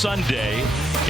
Sunday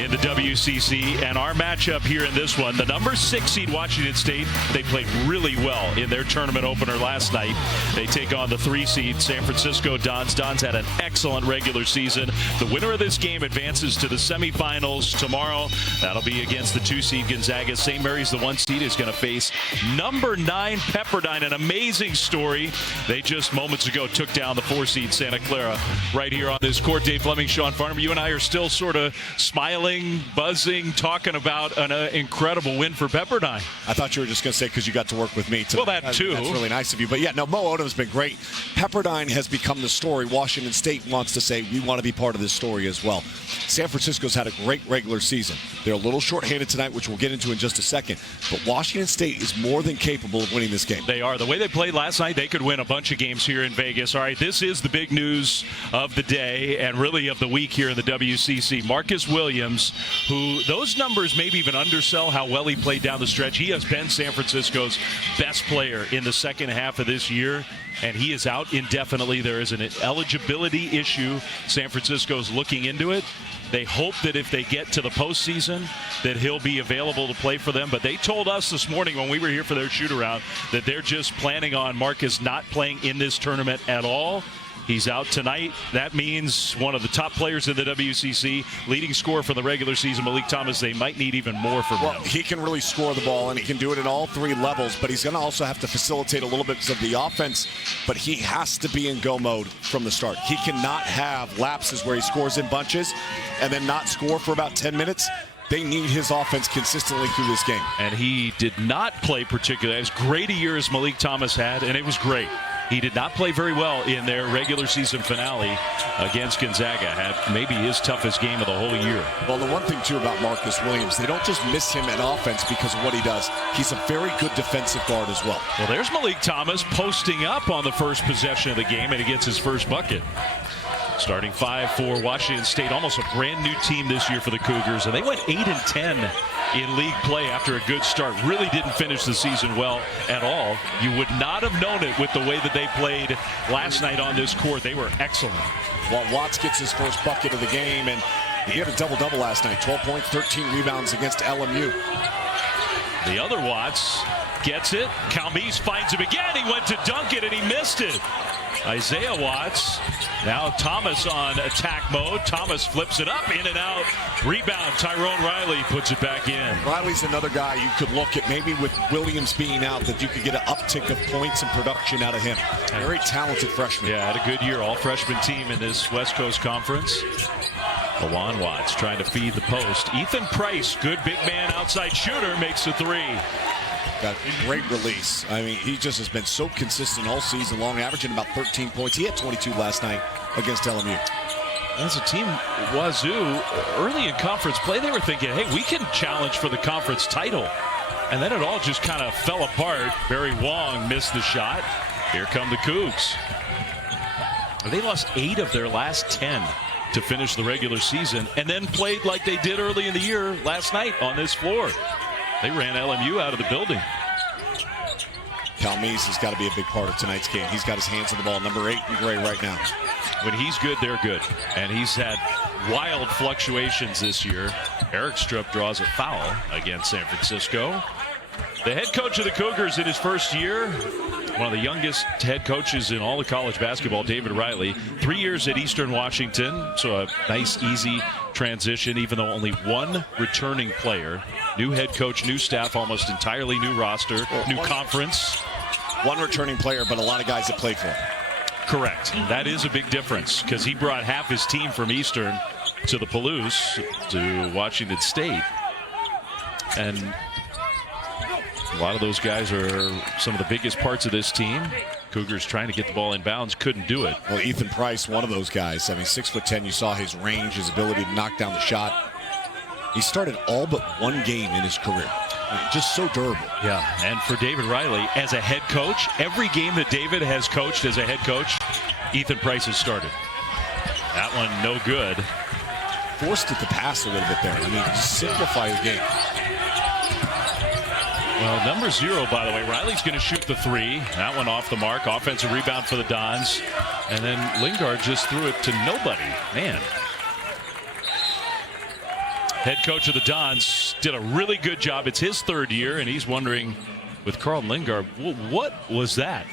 in the WCC, and our matchup here in this one, the number 6 seed Washington State, they played really well in their tournament opener last night. They take on the 3 seed San Francisco Dons. Dons had an excellent regular season. The winner of this game advances to the semifinals tomorrow. That'll be against the 2 seed Gonzaga. St. Mary's, the 1 seed, is going to face number 9 Pepperdine. An amazing story. They just moments ago took down the 4 seed Santa Clara right here on this court. Dave Fleming, Sean Farnham, you and I are still sort of smiling, buzzing, talking about an incredible win for Pepperdine. I thought you were just going to say because you got to work with me tonight. Well, that too. That's really nice of you. But yeah, no, Mo Odom's been great. Pepperdine has become the story. Washington State wants to say, we want to be part of this story as well. San Francisco's had a great regular season. They're a little shorthanded tonight, which we'll get into in just a second. But Washington State is more than capable of winning this game. They are. The way they played last night, they could win a bunch of games here in Vegas. All right, this is the big news of the day and really of the week here in the WCC. Marcus Williams, who those numbers maybe even undersell how well he played down the stretch. He has been San Francisco's best player in the second half of this year, and he is out indefinitely. There is an eligibility issue. San Francisco's looking into it. They hope that if they get to the postseason that he'll be available to play for them. But they told us this morning when we were here for their shoot-around that they're just planning on Marcus not playing in this tournament at all. He's out tonight. That means one of the top players in the WCC, leading scorer for the regular season, Malik Thomas, they might need even more from him. He can really score the ball, and he can do it in all 3 levels, but he's going to also have to facilitate a little bit of the offense, but he has to be in go mode from the start. He cannot have lapses where he scores in bunches and then not score for about 10 minutes. They need his offense consistently through this game. And he did not play particularly as great a year as Malik Thomas had, and it was great. He did not play very well in their regular season finale against Gonzaga. Had maybe his toughest game of the whole year. Well, the one thing, too, about Marcus Williams, they don't just miss him at offense because of what he does. He's a very good defensive guard as well. Well, there's Malik Thomas posting up on the first possession of the game, and he gets his first bucket. Starting 5 for Washington State, almost a brand new team this year for the Cougars, and they went 8-10 in league play after a good start. Really didn't finish the season well at all. You would not have known it with the way that they played last night on this court. They were excellent. Well, Watts gets his first bucket of the game, and he had a double-double last night. 12 points, 13 rebounds against LMU. The other Watts gets it. Calmes finds him again. He went to dunk it, and he missed it. Isaiah Watts. Now Thomas on attack mode. Thomas flips it up, in and out. Rebound, Tyrone Riley puts it back in. Riley's another guy you could look at, maybe with Williams being out, that you could get an uptick of points and production out of him. Very talented freshman. Yeah, had a good year. All freshman team in this West Coast Conference. Lawan Watts trying to feed the post. Ethan Price, good big man outside shooter, makes the 3. Got a great release. I mean, he just has been so consistent all season long, averaging about 13 points. He had 22 last night against LMU. As a team, Wazoo, early in conference play, they were thinking, hey, we can challenge for the conference title. And then it all just kind of fell apart. Barry Wong missed the shot. Here come the Cougs. They lost 8 of their last 10 to finish the regular season, and then played like they did early in the year last night on this floor. They ran LMU out of the building. Calmes has got to be a big part of tonight's game. He's got his hands on the ball, number 8 in gray right now. When he's good, they're good. And he's had wild fluctuations this year. Eric Strupp draws a foul against San Francisco. The head coach of the Cougars in his first year, one of the youngest head coaches in all of college basketball, David Riley. 3 years at Eastern Washington, so a nice, easy transition, even though only 1 returning player. New head coach, new staff, almost entirely new roster, new conference. 1 returning player, but a lot of guys that played for him. Correct. That is a big difference because he brought half his team from Eastern to the Palouse, to Washington State. And a lot of those guys are some of the biggest parts of this team. Cougars trying to get the ball in bounds, couldn't do it. Well, Ethan Price, one of those guys. I mean, 6'10", you saw his range, his ability to knock down the shot. He started all but 1 game in his career. Just so durable. Yeah, and for David Riley, as a head coach, every game that David has coached as a head coach, Ethan Price has started. That one, no good. Forced it to pass a little bit there. I mean, just simplify the game. Well, number 0, by the way, Riley's going to shoot the 3. That one off the mark. Offensive rebound for the Dons. And then Lingard just threw it to nobody. Man. head coach of the Dons, did a really good job. It's his third year, and he's wondering, with Carlton Lindgard, what was that?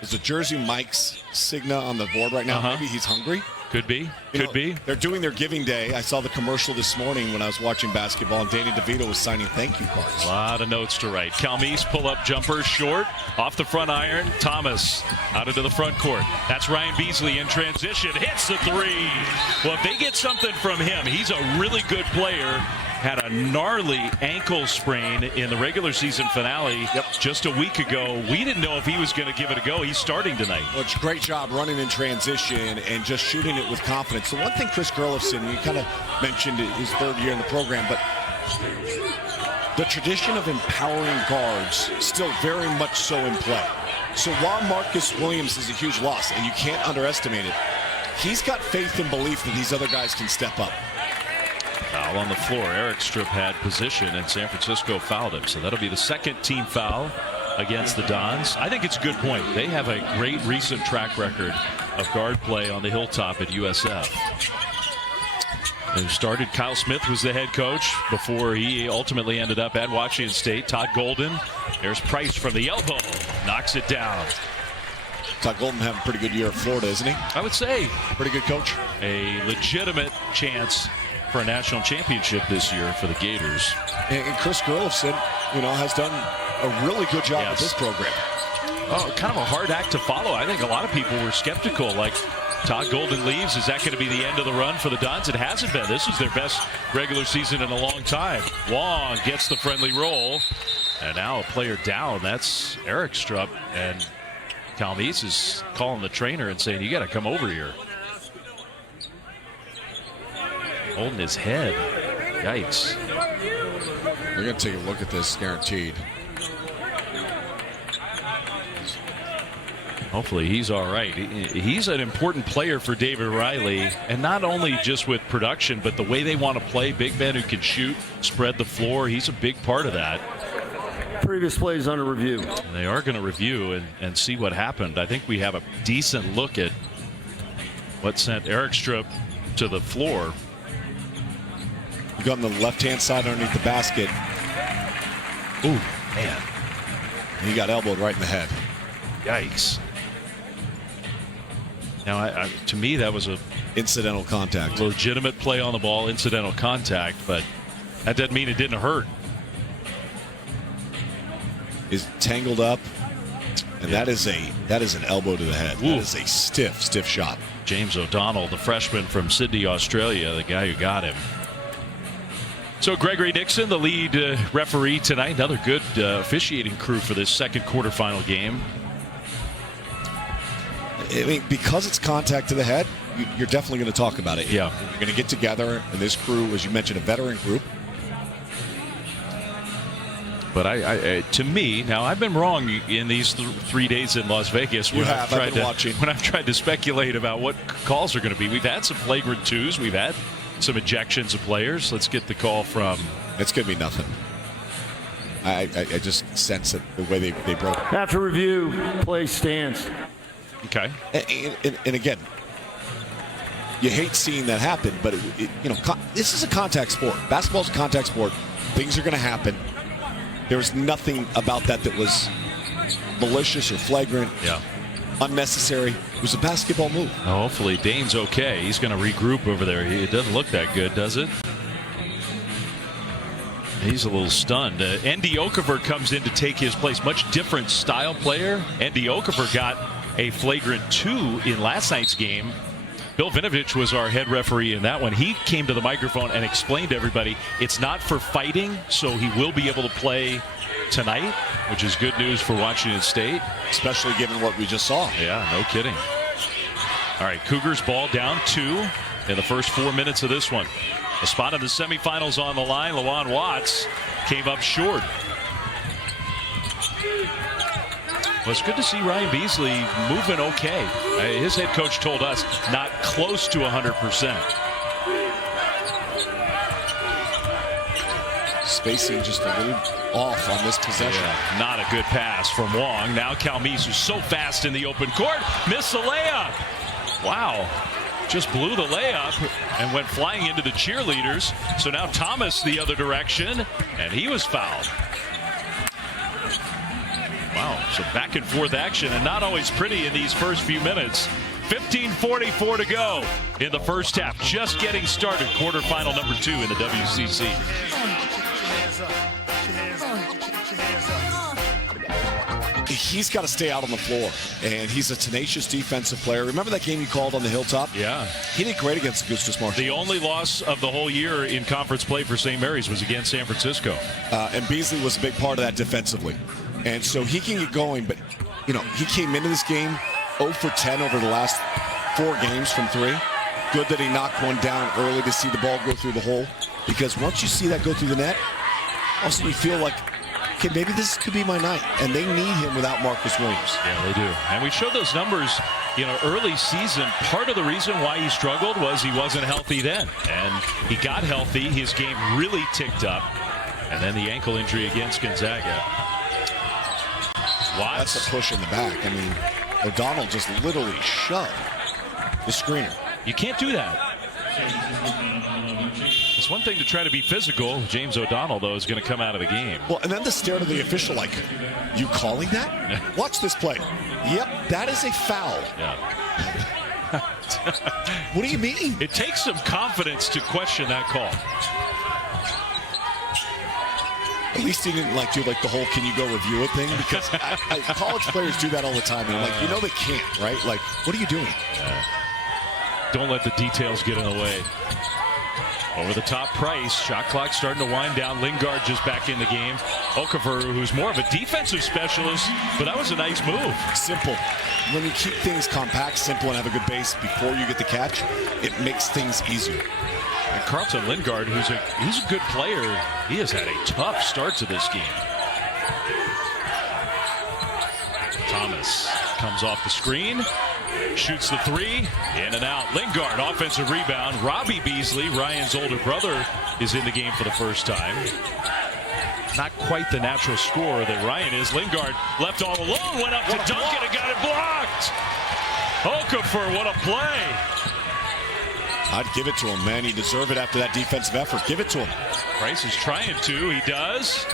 There's a Jersey Mike's Cigna on the board right now. Maybe he's hungry. Could be. Could be. They're doing their giving day. I saw the commercial this morning when I was watching basketball, and Danny DeVito was signing thank you cards. A lot of notes to write. Calmese pull-up jumper short, off the front iron. Thomas out into the front court. That's Ryan Beasley in transition. Hits the three. Well, if they get something from him, he's a really good player. Had a gnarly ankle sprain in the regular season finale just a week ago. We didn't know if he was going to give it a go. He's starting tonight. Well, it's a great job running in transition and just shooting it with confidence. The one thing Chris Gerlofson, you kind of mentioned his third year in the program, but the tradition of empowering guards still very much so in play. So while Marcus Williams is a huge loss, and you can't underestimate it, he's got faith and belief that these other guys can step up. Foul on the floor. Eric Strupp had position, and San Francisco fouled him. So that'll be the second team foul against the Dons. I think it's a good point. They have a great recent track record of guard play on the hilltop at USF. Who started, Kyle Smith was the head coach before he ultimately ended up at Washington State. Todd Golden. There's Price from the elbow. Knocks it down. Todd Golden having a pretty good year at Florida, isn't he? I would say. Pretty good coach. A legitimate chance for a national championship this year for the Gators. And Chris Gerlofson, has done a really good job with this program. Oh, kind of a hard act to follow. I think a lot of people were skeptical. Like, Todd Golden leaves. Is that going to be the end of the run for the Dons? It hasn't been. This is their best regular season in a long time. Wong gets the friendly roll. And now a player down. That's Eric Strupp. And Calmese is calling the trainer and saying, you got to come over here. Holding his head. Yikes. We're going to take a look at this, guaranteed. Hopefully he's all right. He's an important player for David Riley, and not only just with production, but the way they want to play. Big men who can shoot, spread the floor. He's a big part of that. Previous plays under review. And they are going to review and see what happened. I think we have a decent look at what sent Eric Strupp to the floor. You got on the left-hand side underneath the basket. Ooh, man. He got elbowed right in the head. Yikes. Now, to me, that was a incidental contact. Legitimate play on the ball, incidental contact, but that doesn't mean it didn't hurt. Is tangled up, and that is an elbow to the head. Ooh. That is a stiff shot. James O'Donnell, the freshman from Sydney, Australia, the guy who got him. So Gregory Nixon, the lead referee tonight. Another good officiating crew for this second quarterfinal game. I mean, because it's contact to the head, you're definitely going to talk about it. Yeah. You're going to get together, and this crew, as you mentioned, a veteran group. But to me, now I've been wrong in these 3 days in Las Vegas when I've tried to speculate about what calls are going to be. We've had some flagrant twos. We've had some ejections of players. Let's get the call from. It's going to be nothing. I just sense it the way they broke. After review, play stands. Okay. And again, you hate seeing that happen, but this is a contact sport. Basketball's a contact sport. Things are going to happen. There was nothing about that was malicious or flagrant. Yeah. Unnecessary. It was a basketball move. Well, hopefully Dane's okay. He's going to regroup over there. It doesn't look that good, does it? He's a little stunned. Andy Okafor comes in to take his place. Much different style player. Andy Okafor got a flagrant 2 in last night's game. Bill Vinovich was our head referee in that one. He came to the microphone and explained to everybody it's not for fighting, so he will be able to play tonight, which is good news for Washington State. Especially given what we just saw. Yeah, no kidding. All right, Cougars ball down 2 in the first 4 minutes of this one. A spot in the semifinals on the line. Lawan Watts came up short. Well, it's good to see Ryan Beasley moving okay. His head coach told us not close to 100%. Spacing just a little off on this possession. Yeah, not a good pass from Wong. Now Calmese, who's so fast in the open court, missed the layup. Wow. just blew the layup and went flying into the cheerleaders. So now Thomas the other direction, and he was fouled. Wow, so back and forth action, and not always pretty in these first few minutes. 15:44 to go in the first half. Just getting started. Quarterfinal number 2 in the WCC. He's got to stay out on the floor, and he's a tenacious defensive player. Remember that game you called on the Hilltop? Yeah. He did great against Augustus Marshall. The only loss of the whole year in conference play for St. Mary's was against San Francisco. And Beasley was a big part of that defensively. And so he can get going, but, you know, he came into this game 0 for 10 over the last 4 games from 3. Good that he knocked one down early to see the ball go through the hole, because once you see that go through the net, all of a sudden you feel like, okay, maybe this could be my night. And they need him without Marcus Williams. Yeah, they do. And we showed those numbers, you know, early season. Part of the reason why he struggled was he wasn't healthy then. And he got healthy. His game really ticked up. And then the ankle injury against Gonzaga. Watts. That's a push in the back. I mean, O'Donnell just literally shoved the screener. You can't do that. It's one thing to try to be physical. James O'Donnell, though, is going to come out of the game. Well, and then the stare to the official like, you calling that? Watch this play. Yep, that is a foul. Yeah. What do you mean? It takes some confidence to question that call. At least he didn't do the whole "can you go review it" thing, because college players do that all the time. And I'm like, you know they can't, right? Like, what are you doing? Don't let the details get in the way. Over the top Price. Shot clock starting to wind down. Lingard just back in the game. Okafor, who's more of a defensive specialist, but that was a nice move. Simple. When you keep things compact, simple, and have a good base before you get the catch, it makes things easier. And Carlton Lingard, he's a good player. He has had a tough start to this game. Thomas comes off the screen. Shoots the 3, in and out. Lingard, offensive rebound. Robbie Beasley, Ryan's older brother, is in the game for the first time. Not quite the natural scorer that Ryan is. Lingard left all alone, went up to dunk it and got it blocked. Okafor, what a play. I'd give it to him, man. He deserved it after that defensive effort. Give it to him. Price is trying to. He does.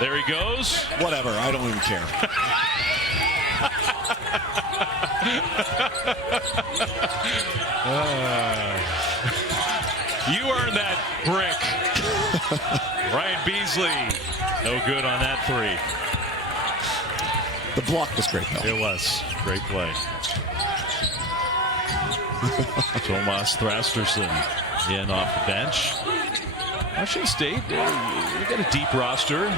There he goes. Whatever. I don't even care. You earned that brick. Ryan Beasley, no good on that 3. The block was great, though. It was. Great play. Tomas Thrasterson in off the bench. Washington State, they got a deep roster.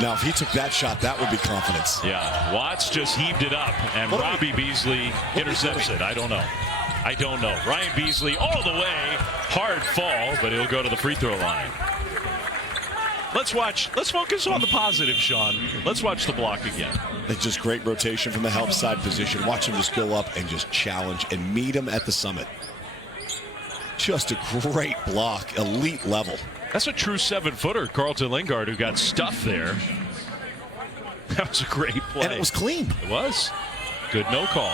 Now, if he took that shot, that would be confidence. Yeah, Watts just heaved it up, and Robbie Beasley intercepts it. I don't know. Ryan Beasley all the way. Hard fall, but he'll go to the free throw line. Let's focus on the positive, Sean. Let's watch the block again. It's just great rotation from the help side position. Watch him just go up and just challenge and meet him at the summit. Just a great block, elite level. That's a true 7-footer, Carlton Lingard, who got stuffed there. That was a great play. And it was clean. It was. Good no call.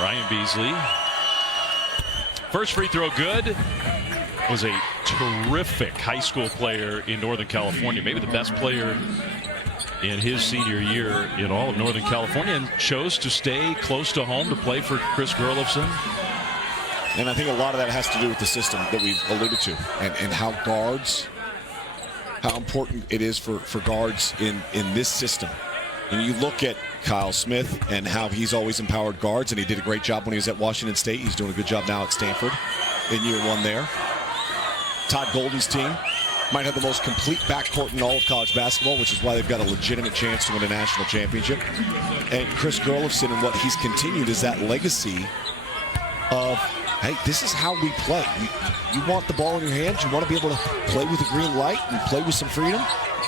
Ryan Beasley. First free throw good. Was a terrific high school player in Northern California. Maybe the best player in his senior year in all of Northern California, and chose to stay close to home to play for Chris Gerlofson. And I think a lot of that has to do with the system that we've alluded to, and how important it is for guards in this system. And you look at Kyle Smith and how he's always empowered guards, and he did a great job when he was at Washington State. He's doing a good job now at Stanford in year 1 there. Todd Golden's team might have the most complete backcourt in all of college basketball, which is why they've got a legitimate chance to win a national championship. And Chris Gerlofson, and what he's continued is that legacy of, hey, this is how we play. You want the ball in your hands. You want to be able to play with a green light and play with some freedom.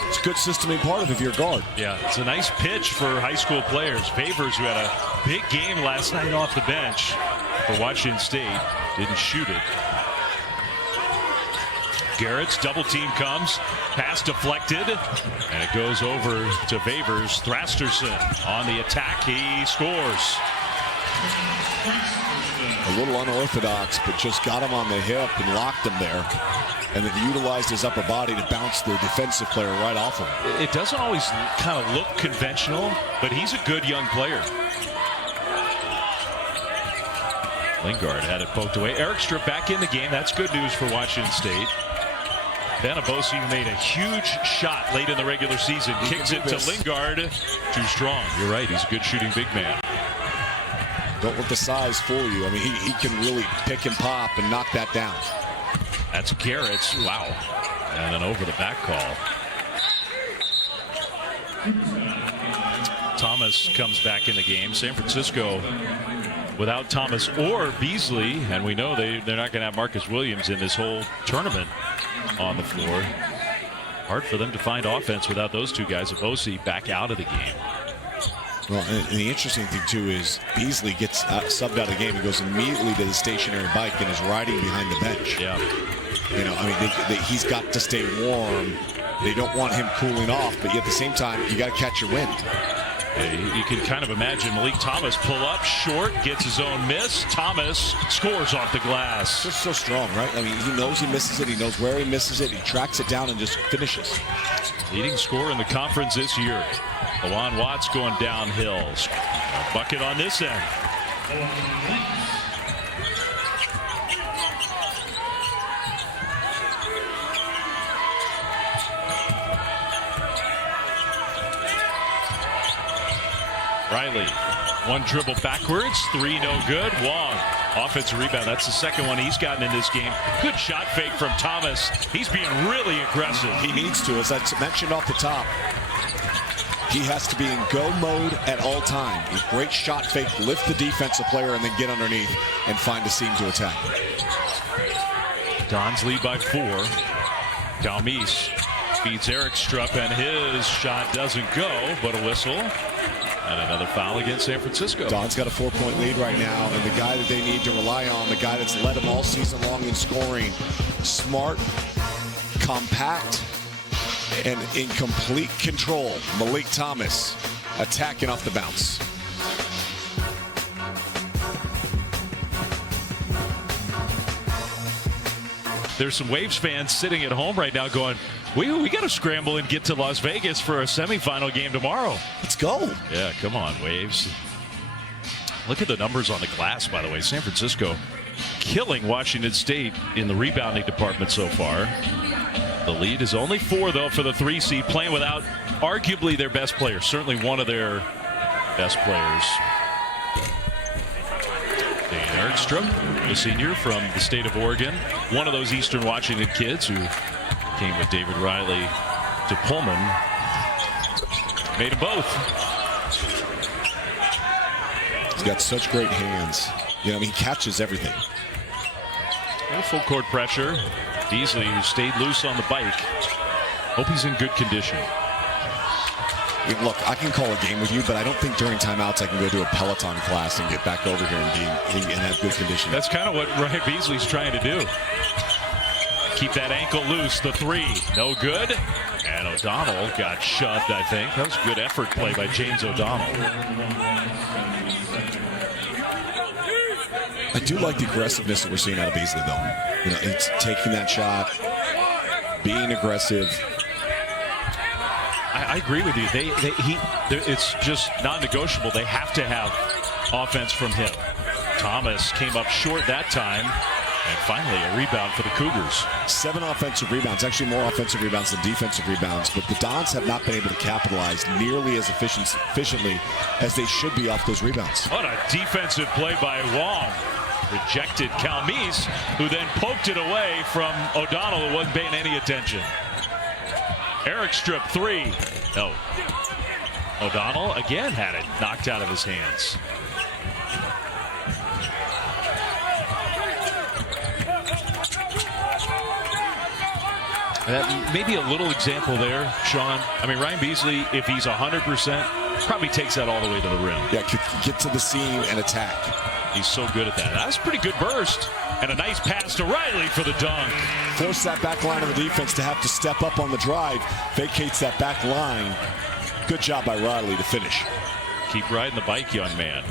It's a good system to be part of if you're a guard. Yeah, it's a nice pitch for high school players. Favors, who had a big game last night off the bench for Washington State, didn't shoot it. Garrett's double team comes, pass deflected, and it goes over to Favors. Thrasterson on the attack, he scores. A little unorthodox, but just got him on the hip and locked him there. And then utilized his upper body to bounce the defensive player right off of him. It doesn't always kind of look conventional, but he's a good young player. Lingard had it poked away. Eric Strip back in the game. That's good news for Washington State. Banabosi made a huge shot late in the regular season. Kicks it to Lingard. Too strong. You're right. He's a good shooting big man. Don't let the size fool you. I mean, he can really pick and pop and knock that down. That's Garrett's. Wow. And then over the back call. Thomas comes back in the game. San Francisco without Thomas or Beasley, and we know they're not going to have Marcus Williams in this whole tournament on the floor. Hard for them to find offense without those two guys. Abosi back out of the game. Well, and the interesting thing, too, is Beasley gets subbed out of the game. He goes immediately to the stationary bike and is riding behind the bench. Yeah. You know, I mean, he's got to stay warm. They don't want him cooling off, but yet at the same time, you got to catch your wind. You can kind of imagine Malik Thomas pull up short, gets his own miss. Thomas scores off the glass. Just so strong, right? I mean, he knows he misses it. He knows where he misses it. He tracks it down and just finishes. Leading scorer in the conference this year. Alon Watts going downhill. A bucket on this end. Riley, one dribble backwards, three no good. Wong, offensive rebound. That's the second one he's gotten in this game. Good shot fake from Thomas. He's being really aggressive. He needs to, as I mentioned off the top. He has to be in go mode at all time. A great shot fake, lift the defensive player, and then get underneath and find a seam to attack. Dons lead by 4. Calmise feeds Eric Strupp, and his shot doesn't go, but a whistle. And another foul against San Francisco. Don's got a 4-point lead right now, and the guy that they need to rely on, the guy that's led them all season long in scoring, smart, compact, and in complete control, Malik Thomas attacking off the bounce. There's some Waves fans sitting at home right now going, we got to scramble and get to Las Vegas for a semifinal game tomorrow. Let's go. Yeah, come on, Waves. Look at the numbers on the glass, by the way. San Francisco killing Washington State in the rebounding department so far. The lead is only 4, though, for the 3 seed, playing without arguably their best player, certainly one of their best players. Eric Strupp, the senior from the state of Oregon, one of those Eastern Washington kids who came with David Riley to Pullman. Made them both. He's got such great hands. You know, I mean, he catches everything. And full court pressure. Beasley, who stayed loose on the bike. Hope he's in good condition. Look, I can call a game with you, but I don't think during timeouts I can go to a Peloton class and get back over here and have good condition. That's kind of what Ryan Beasley's trying to do. Keep that ankle loose. The 3, no good. And O'Donnell got shoved, I think. That was a good effort play by James O'Donnell. I do like the aggressiveness that we're seeing out of Beasley, though. You know, it's taking that shot, being aggressive. I agree with you. It's just non-negotiable. They have to have offense from him. Thomas came up short that time. And finally, a rebound for the Cougars. 7 offensive rebounds, actually more offensive rebounds than defensive rebounds, but the Dons have not been able to capitalize nearly as efficiently as they should be off those rebounds. What a defensive play by Wong. Rejected Calmise, who then poked it away from O'Donnell, who wasn't paying any attention. Eric Strip 3. No. O'Donnell again had it knocked out of his hands. Maybe a little example there, Sean. I mean, Ryan Beasley, if he's 100%, probably takes that all the way to the rim. Yeah, could get to the seam and attack. He's so good at that. That's a pretty good burst. And a nice pass to Riley for the dunk. Force that back line of the defense to have to step up on the drive. Vacates that back line. Good job by Riley to finish. Keep riding the bike, young man.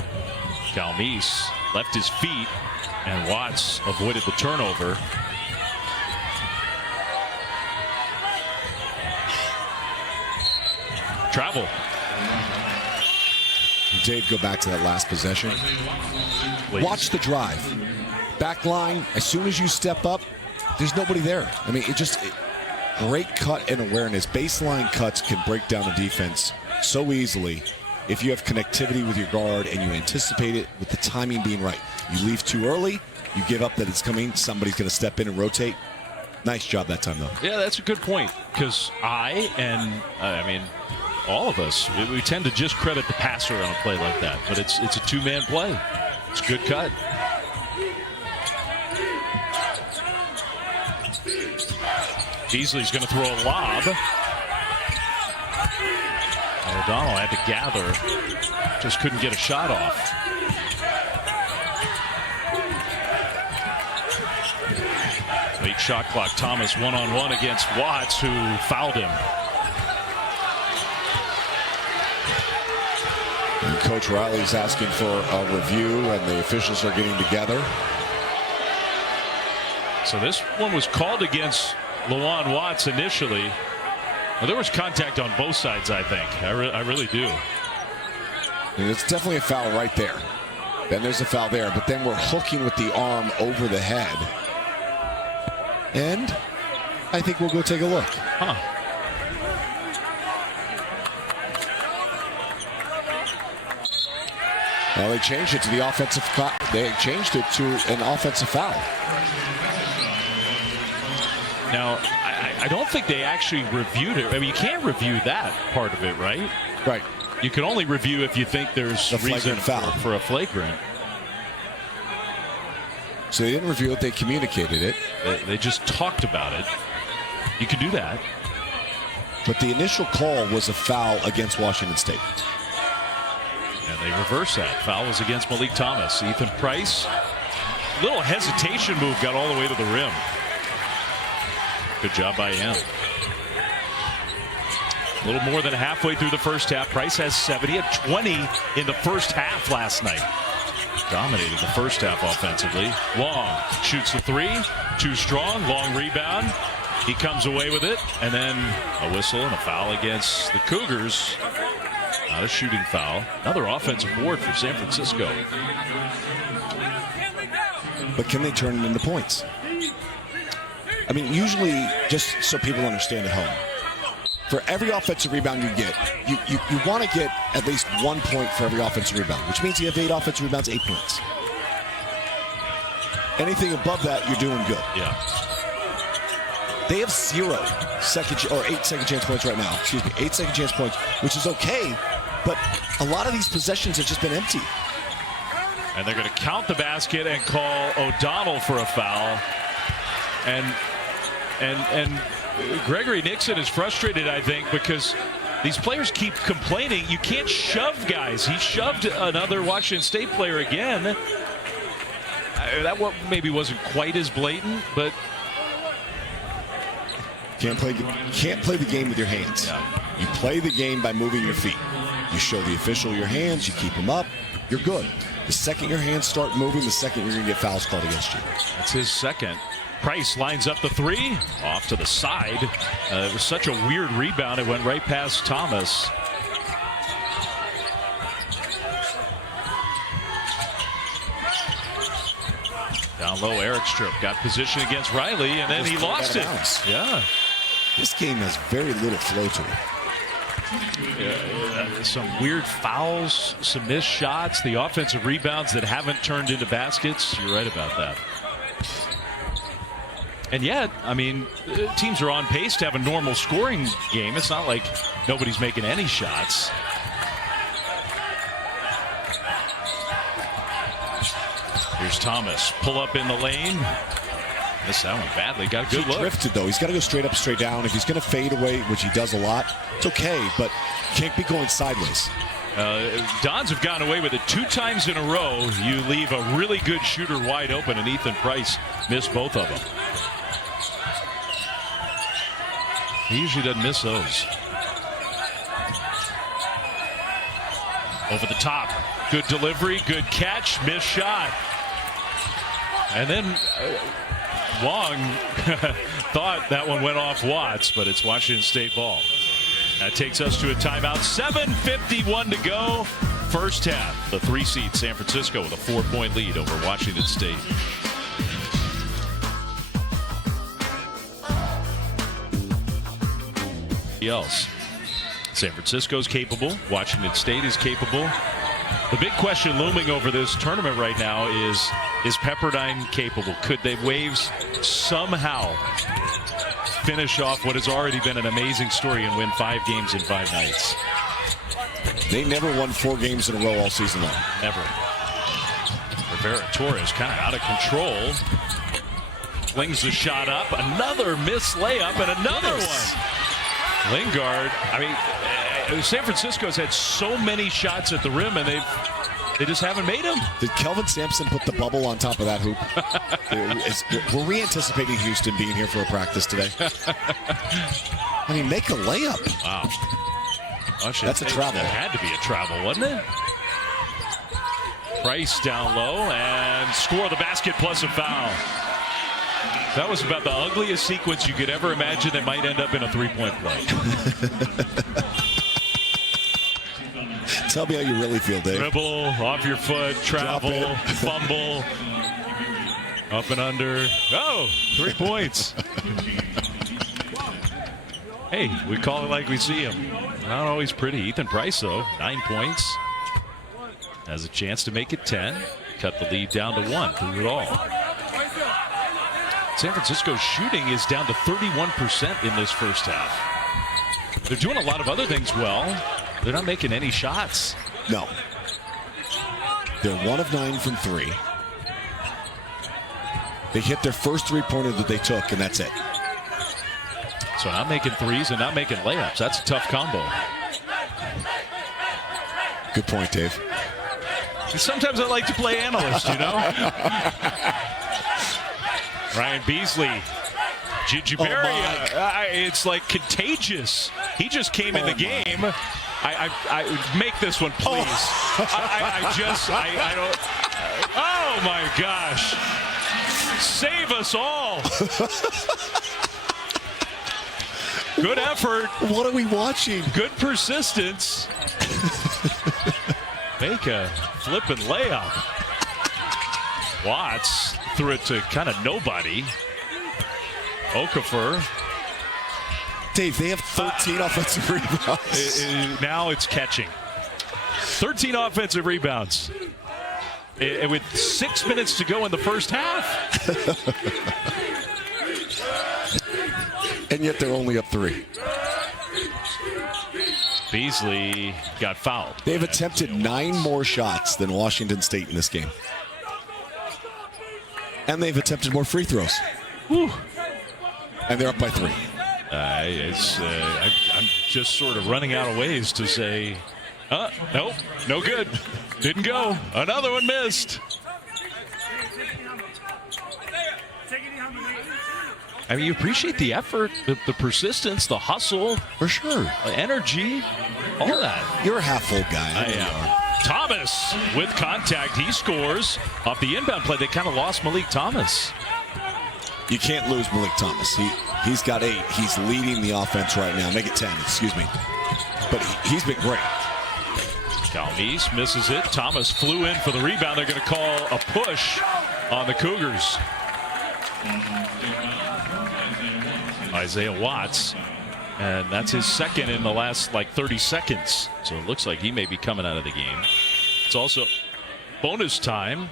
Calmise left his feet, and Watts avoided the turnover. Travel. Dave, go back to that last possession. Please. Watch the drive. Back line, as soon as you step up, there's nobody there. I mean, great cut and awareness. Baseline cuts can break down a defense so easily if you have connectivity with your guard and you anticipate it with the timing being right. You leave too early, you give up that it's coming, somebody's going to step in and rotate. Nice job that time, though. Yeah, that's a good point, because all of us, we tend to just credit the passer on a play like that, but it's a two-man play. It's a good cut. Beasley's going to throw a lob. O'Donnell had to gather, just couldn't get a shot off. Late shot clock. Thomas one-on-one against Watts, who fouled him. And Coach Riley's asking for a review, and the officials are getting together. So this one was called against Lawan Watts initially. Well, there was contact on both sides, I think. I really do. And it's definitely a foul right there. Then there's a foul there, but then we're hooking with the arm over the head. And I think we'll go take a look. Huh. Well, they changed it to the offensive. They changed it to an offensive foul. Now, I don't think they actually reviewed it. I mean, you can't review that part of it, right? Right. You can only review if you think there's a reason foul for a flagrant. So they didn't review it. They communicated it. They just talked about it. You can do that. But the initial call was a foul against Washington State. And they reverse that. Foul was against Malik Thomas. Ethan Price, little hesitation move, got all the way to the rim. Good job by him. A little more than halfway through the first half. Price has 7. He had 20 in the first half last night. Dominated the first half offensively. Long shoots the 3. Too strong. Long rebound. He comes away with it. And then a whistle and a foul against the Cougars. Not a shooting foul. Another offensive board for San Francisco. But can they turn it into points? I mean, usually, just so people understand at home, for every offensive rebound you get, you want to get at least 1 point for every offensive rebound, which means you have 8 offensive rebounds, 8 points. Anything above that, you're doing good. Yeah. They have 8 second chance points right now. 8 second chance points, which is okay, but a lot of these possessions have just been empty. And they're going to count the basket and call O'Donnell for a foul. And Gregory Nixon is frustrated, I think, because these players keep complaining. You can't shove guys. He shoved another Washington State player again. That one maybe wasn't quite as blatant, but can't play the game with your hands. Yeah. You play the game by moving your feet. You show the official your hands. You keep them up. You're good. The second your hands start moving, the second you're going to get fouls called against you. That's his second. Price lines up the 3, off to the side. It was such a weird rebound. It went right past Thomas. Down low, Eric Strip got position against Riley, and then he lost it. Yeah. This game has very little flow to it. Some weird fouls, some missed shots, the offensive rebounds that haven't turned into baskets. You're right about that. And yet, I mean, teams are on pace to have a normal scoring game. It's not like nobody's making any shots. Here's Thomas. Pull up in the lane. Missed that one badly. Got a good look. He drifted, though. He's got to go straight up, straight down. If he's going to fade away, which he does a lot, it's okay, but can't be going sideways. Dons have gotten away with it 2 times in a row. You leave a really good shooter wide open, and Ethan Price missed both of them. He usually doesn't miss those. Over the top. Good delivery, good catch, missed shot. And then Wong thought that one went off Watts, but it's Washington State ball. That takes us to a timeout. 7:51 to go. First half. The 3-seed San Francisco with a 4-point lead over Washington State. Else. San Francisco's capable. Washington State is capable. The big question looming over this tournament right now is Pepperdine capable? Could they Waves somehow finish off what has already been an amazing story and win 5 games in 5 nights? They never won 4 games in a row all season long. Never. Rivera Torres kind of out of control. Flings the shot up. Another missed layup and another one. Lingard, I mean, San Francisco's had so many shots at the rim, and they just haven't made them. Did Kelvin Sampson put the bubble on top of that hoop? Were we anticipating Houston being here for a practice today? I mean, make a layup. Wow. That's a travel. That had to be a travel, wasn't it? Price down low and score the basket plus a foul. That was about the ugliest sequence you could ever imagine that might end up in a 3-point play. Tell me how you really feel, Dave. Dribble, off your foot, travel, fumble, up and under. Oh, 3 points. Hey, we call it like we see him. Not always pretty. Ethan Price, though, 9 points. Has a chance to make it 10. Cut the lead down to 1 through it all. San Francisco's shooting is down to 31% in this first half. They're doing a lot of other things well. They're not making any shots. No. They're 1 of 9 from 3. They hit their first 3-pointer that they took, and that's it. So not making threes and not making layups. That's a tough combo. Good point, Dave. Sometimes I like to play analyst, you know? Ryan Beasley. Gigiberia. It's like contagious. He just came in the game. I make this one, please. I don't. Oh my gosh! Save us all. Good effort. What are we watching? Good persistence. Make a flipping layup. Watts threw it to kind of nobody. Okafor. Dave, they have 13 offensive rebounds. Now it's catching. 13 offensive rebounds. With 6 minutes to go in the first half. And yet they're only up 3. Beasley got fouled. They've attempted 9 more shots than Washington State in this game. And they've attempted more free throws. Whew. And they're up by 3. I'm just sort of running out of ways to say, nope, no good. Didn't go. Another one missed. I mean, you appreciate the effort, the persistence, the hustle. For sure. Energy, all that. You're a half-full guy. I am. Thomas with contact. He scores off the inbound play. They kind of lost Malik Thomas. You can't lose Malik Thomas. He's got 8. He's leading the offense right now. Make it 10, excuse me. But he's been great. Calmes misses it. Thomas flew in for the rebound. They're going to call a push on the Cougars. Isaiah Watts, and that's his second in the last 30 seconds. So it looks like he may be coming out of the game. It's also bonus time.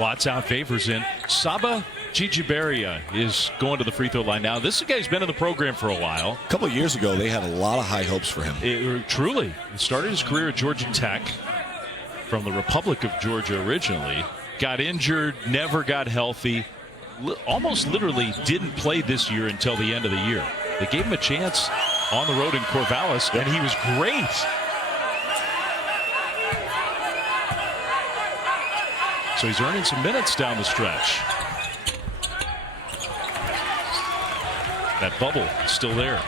Watts out, favors in. Saba Gigiberia is going to the free throw line now. This guy's been in the program for a while. A couple of years ago, they had a lot of high hopes for him. Truly. He started his career at Georgia Tech from the Republic of Georgia originally. Got injured, never got healthy. Almost literally didn't play this year until the end of the year. They gave him a chance on the road in Corvallis, and he was great. So he's earning some minutes down the stretch. That bubble is still there.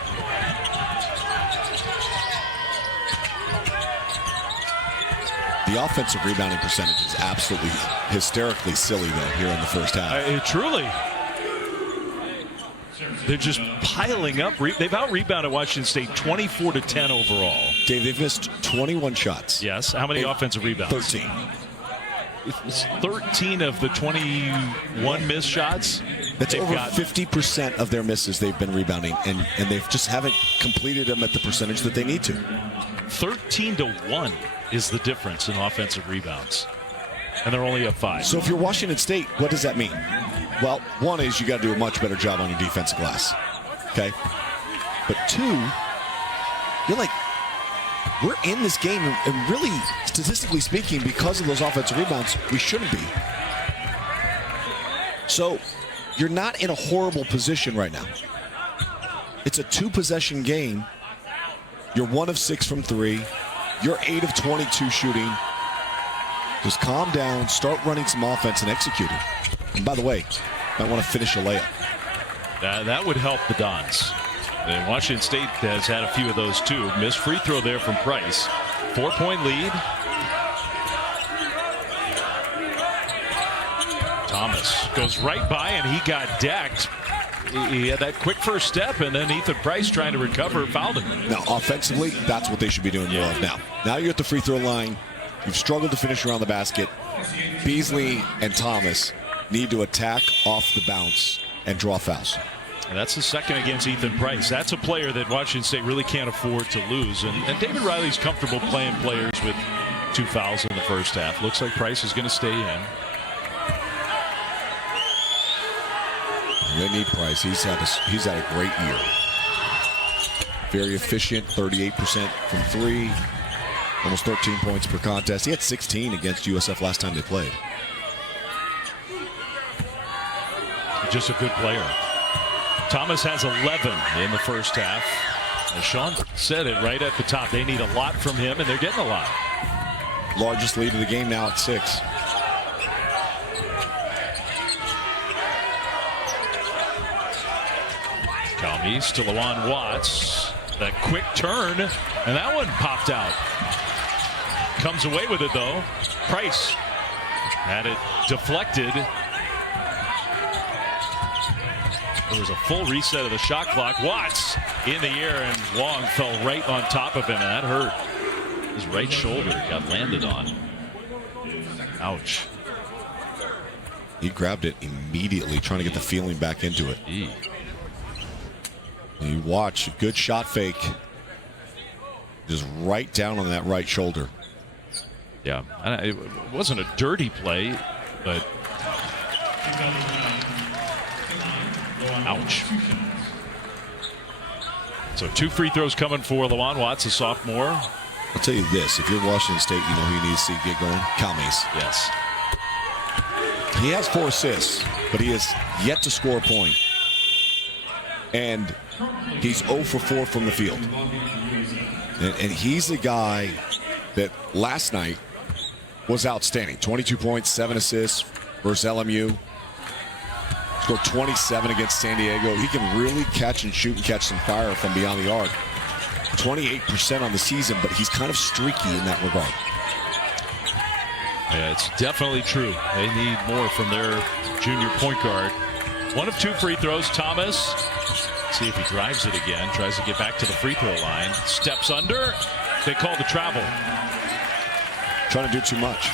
The offensive rebounding percentage is absolutely hysterically silly, though, here in the first half. Truly. They're just piling up. They've out-rebounded Washington State 24-10 overall. Dave, they've missed 21 shots. Yes. How many offensive rebounds? 13. It's 13 of the 21 missed shots. That's over 50% of their misses they've been rebounding, and they just haven't completed them at the percentage that they need to. 13-1 is the difference in offensive rebounds. And they're only up 5. So if you're Washington State, what does that mean? Well, one is you got to do a much better job on your defensive glass. Okay? But two, you're like, we're in this game, and really, statistically speaking, because of those offensive rebounds, we shouldn't be. So you're not in a horrible position right now. It's a 2-possession game. You're 1 of 6 from 3. You're 8 of 22 shooting. Just calm down, start running some offense and executing. And by the way, might want to finish a layup. That would help the Dons. And Washington State has had a few of those too. Missed free throw there from Price. 4-point lead. Thomas goes right by, and he got decked. He had that quick first step, and then Ethan Price trying to recover, fouled him. Now, offensively, that's what they should be doing more of now. Now you're at the free throw line. You've struggled to finish around the basket. Beasley and Thomas need to attack off the bounce and draw fouls. And that's the second against Ethan Price. That's a player that Washington State really can't afford to lose. And David Riley's comfortable playing players with 2 fouls in the first half. Looks like Price is going to stay in. They need Price. He's had a great year. Very efficient, 38% from 3. Almost 13 points per contest. He had 16 against USF last time they played. Just a good player. Thomas has 11 in the first half. As Sean said it right at the top, they need a lot from him, and they're getting a lot. Largest lead of the game now at 6. Calmes to Lawan Watts. That quick turn, and that one popped out. Comes away with it, though. Price had it deflected. There was a full reset of the shot clock. Watts in the air, and Wong fell right on top of him, and that hurt. His right shoulder got landed on. Ouch. He grabbed it immediately, trying to get the feeling back into it. You watch, a good shot fake. Just right down on that right shoulder. Yeah, it wasn't a dirty play, but ouch. So 2 free throws coming for Lawan Watts, a sophomore. I'll tell you this, if you're Washington State, you know who you need to see get going? Calmes. Yes. He has 4 assists, but he has yet to score a point. And he's 0 for 4 from the field. And he's the guy that last night was outstanding. 22 points, 7 assists versus LMU. Scored 27 against San Diego. He can really catch and shoot and catch some fire from beyond the arc. 28% on the season, but he's kind of streaky in that regard. Yeah, it's definitely true. They need more from their junior point guard. 1 of 2 free throws. Thomas, see if he drives it again. Tries to get back to the free throw line. Steps under. They call the travel. Trying to do too much.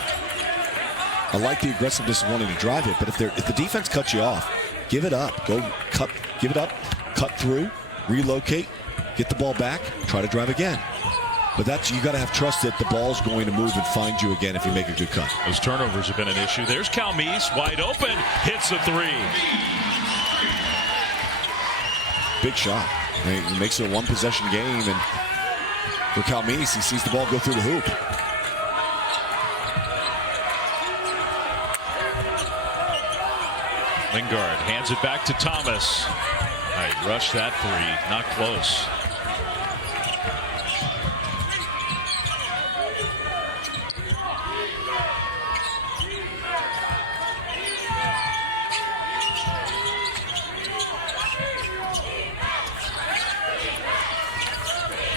I like the aggressiveness of wanting to drive it, but if the defense cuts you off, give it up. Give it up, cut through, relocate, get the ball back, try to drive again. But you got to have trust that the ball's going to move and find you again if you make a good cut. Those turnovers have been an issue. There's Calmes, wide open, hits a 3. Big shot. He makes it a 1-possession game, and for Calmes, he sees the ball go through the hoop. Lingard hands it back to Thomas. All right, rush that 3, not close.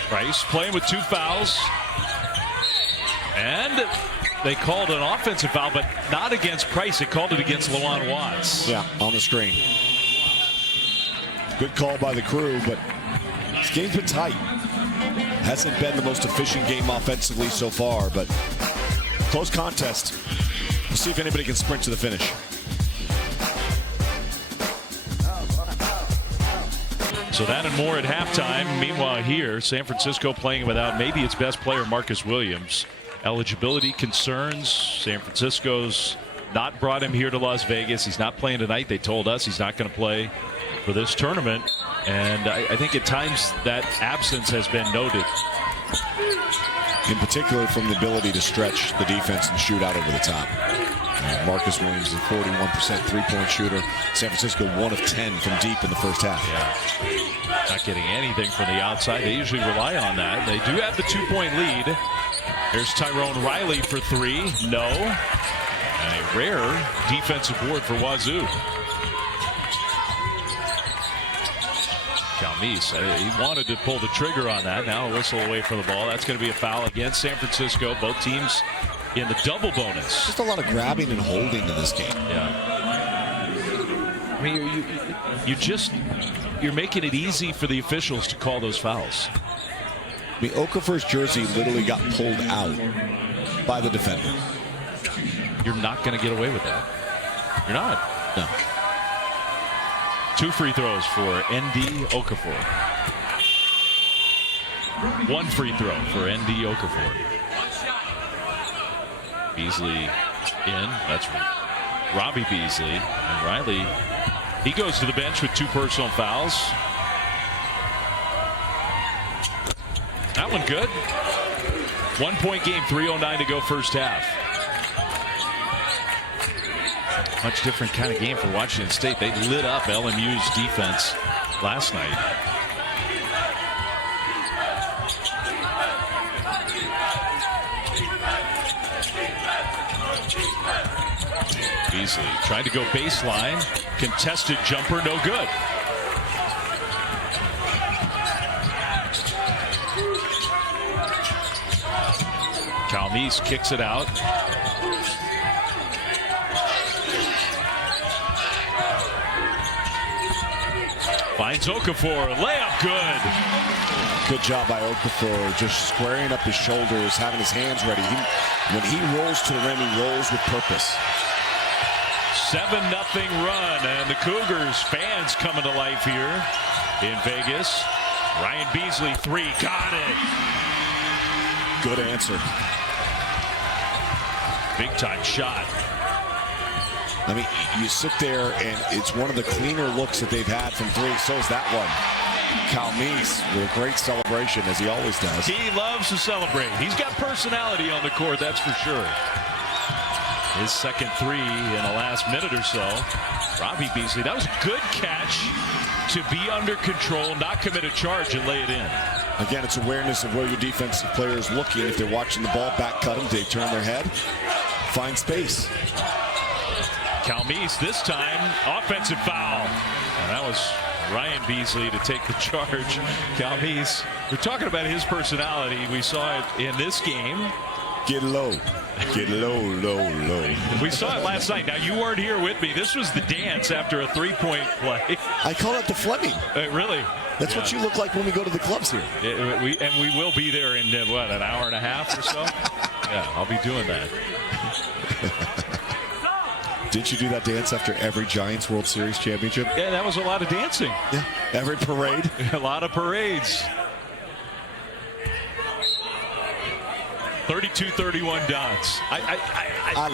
Price playing with 2 fouls. And They called an offensive foul, but not against Price. They called it against Lawan Watts. Yeah, on the screen. Good call by the crew, but this game's been tight. Hasn't been the most efficient game offensively so far, but close contest. We'll see if anybody can sprint to the finish. So that and more at halftime. Meanwhile here, San Francisco playing without maybe its best player, Marcus Williams. Eligibility concerns. San Francisco's not brought him here to Las Vegas. He's not playing tonight. They told us he's not going to play for this tournament. And I think at times that absence has been noted. In particular from the ability to stretch the defense and shoot out over the top. Marcus Williams is a 41% three-point shooter. San Francisco 1 of 10 from deep in the first half. Yeah. Not getting anything from the outside. They usually rely on that. They do have the 2-point lead. Here's Tyrone Riley for 3. No. And a rare defensive board for Wazoo. Calmise, he wanted to pull the trigger on that. Now a whistle away from the ball. That's going to be a foul against San Francisco. Both teams in the double bonus. Just a lot of grabbing and holding in this game. Yeah. I mean, you're making it easy for the officials to call those fouls. I mean, Okafor's jersey literally got pulled out by the defender. You're not going to get away with that. You're not. No. 2 free throws for ND Okafor. 1 free throw for ND Okafor. Beasley in. That's Robbie Beasley. And Riley, he goes to the bench with 2 personal fouls. That one good. 1-point game, 3:09 to go first half. Much different kind of game for Washington State. They lit up LMU's defense last night. Beasley tried to go baseline. Contested jumper, no good. Calmise kicks it out. Finds Okafor, layup good. Good job by Okafor, just squaring up his shoulders, having his hands ready. When he rolls to the rim, he rolls with purpose. 7-0 run, and the Cougars fans coming to life here in Vegas. Ryan Beasley, 3, got it. Good answer. Big time shot. I mean, you sit there, and it's one of the cleaner looks that they've had from 3. So is that one. Calmise with a great celebration, as he always does. He loves to celebrate. He's got personality on the court, that's for sure. His second 3 in the last minute or so. Robbie Beasley, that was a good catch to be under control, not commit a charge, and lay it in. Again, it's awareness of where your defensive player is looking. If they're watching the ball back cut them, they turn their head, find space. Calmise this time, offensive foul. And that was Ryan Beasley to take the charge. Calmise, we're talking about his personality. We saw it in this game. Get low. Get low, low, low. We saw it last night. Now, you weren't here with me. This was the dance after a 3-point play. I call it the Fleming. Really? That's what you look like when we go to the clubs here. And we will be there in, what, an hour and a half or so? Yeah, I'll be doing that. Didn't you do that dance after every Giants World Series championship? Yeah, that was a lot of dancing. Yeah, every parade. A lot of parades. 32-31 Dons.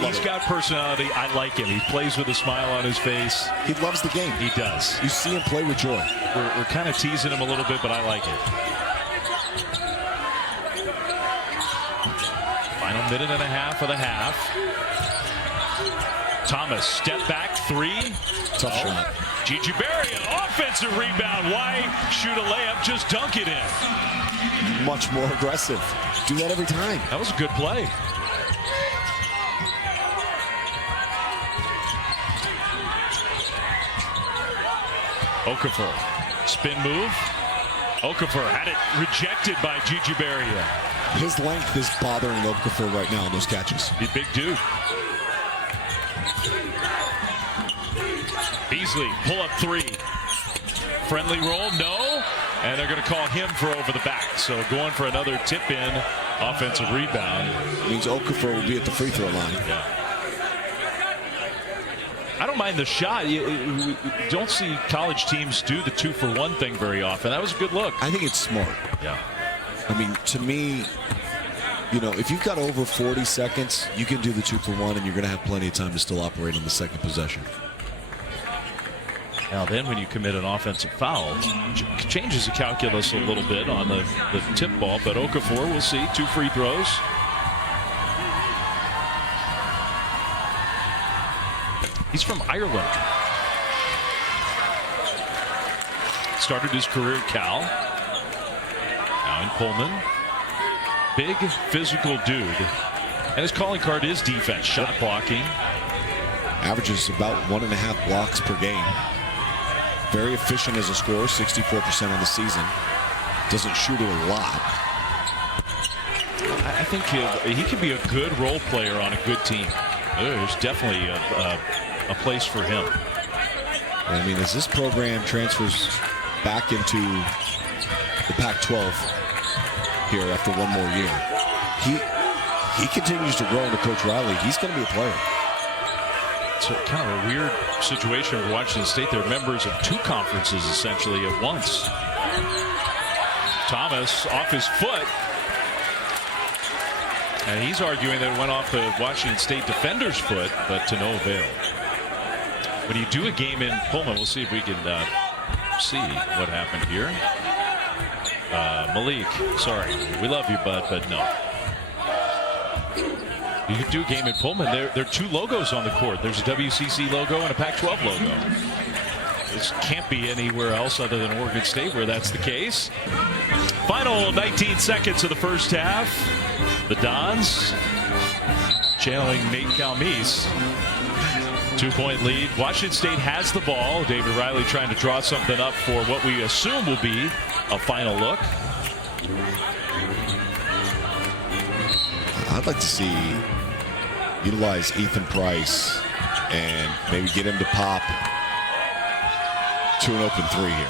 He's got personality. I like him. He plays with a smile on his face. He loves the game. He does. You see him play with joy. We're kind of teasing him a little bit, but I like it. Final minute and a half of the half. Thomas, step back, 3. Tough shot. Gigi Berry, an offensive rebound. Why shoot a layup? Just dunk it in. Much more aggressive. Do that every time. That was a good play. Okafor, spin move. Okafor had it rejected by Gigi Berry. His length is bothering Okafor right now in those catches. He's a big dude. Beasley, pull up three. Friendly roll, no. And they're going to call him for over the back. So going for another tip-in offensive rebound. Means Okafor will be at the free throw line. Yeah. I don't mind the shot. You don't see college teams do the 2-for-1 thing very often. That was a good look. I think it's smart. Yeah. I mean, to me, if you've got over 40 seconds, you can do the 2-for-1, and you're going to have plenty of time to still operate on the second possession. Now then, when you commit an offensive foul, changes the calculus a little bit on the tip ball. But Okafor, we'll see, 2 free throws. He's from Ireland. Started his career at Cal. Now in Pullman. Big physical dude. And his calling card is defense, shot blocking. Averages about 1.5 blocks per game. Very efficient as a scorer, 64% on the season. Doesn't shoot it a lot. I think he could be a good role player on a good team. There's definitely a place for him. I mean, as this program transfers back into the Pac-12 here after one more year, he continues to grow into Coach Riley. He's going to be a player. It's kind of a weird situation for Washington State. They're members of 2 conferences essentially at once. Thomas off his foot. And he's arguing that it went off the Washington State defender's foot, but to no avail. When you do a game in Pullman, we'll see if we can see what happened here. Malik, sorry, we love you, bud, but no. You can do a game in Pullman. There are 2 logos on the court. There's a WCC logo and a Pac-12 logo. This can't be anywhere else other than Oregon State where that's the case. Final 19 seconds of the first half. The Dons channeling Nate Calmise. 2-point lead. Washington State has the ball. David Riley trying to draw something up for what we assume will be a final look. I'd like to see utilize Ethan Price and maybe get him to pop to an open 3 here.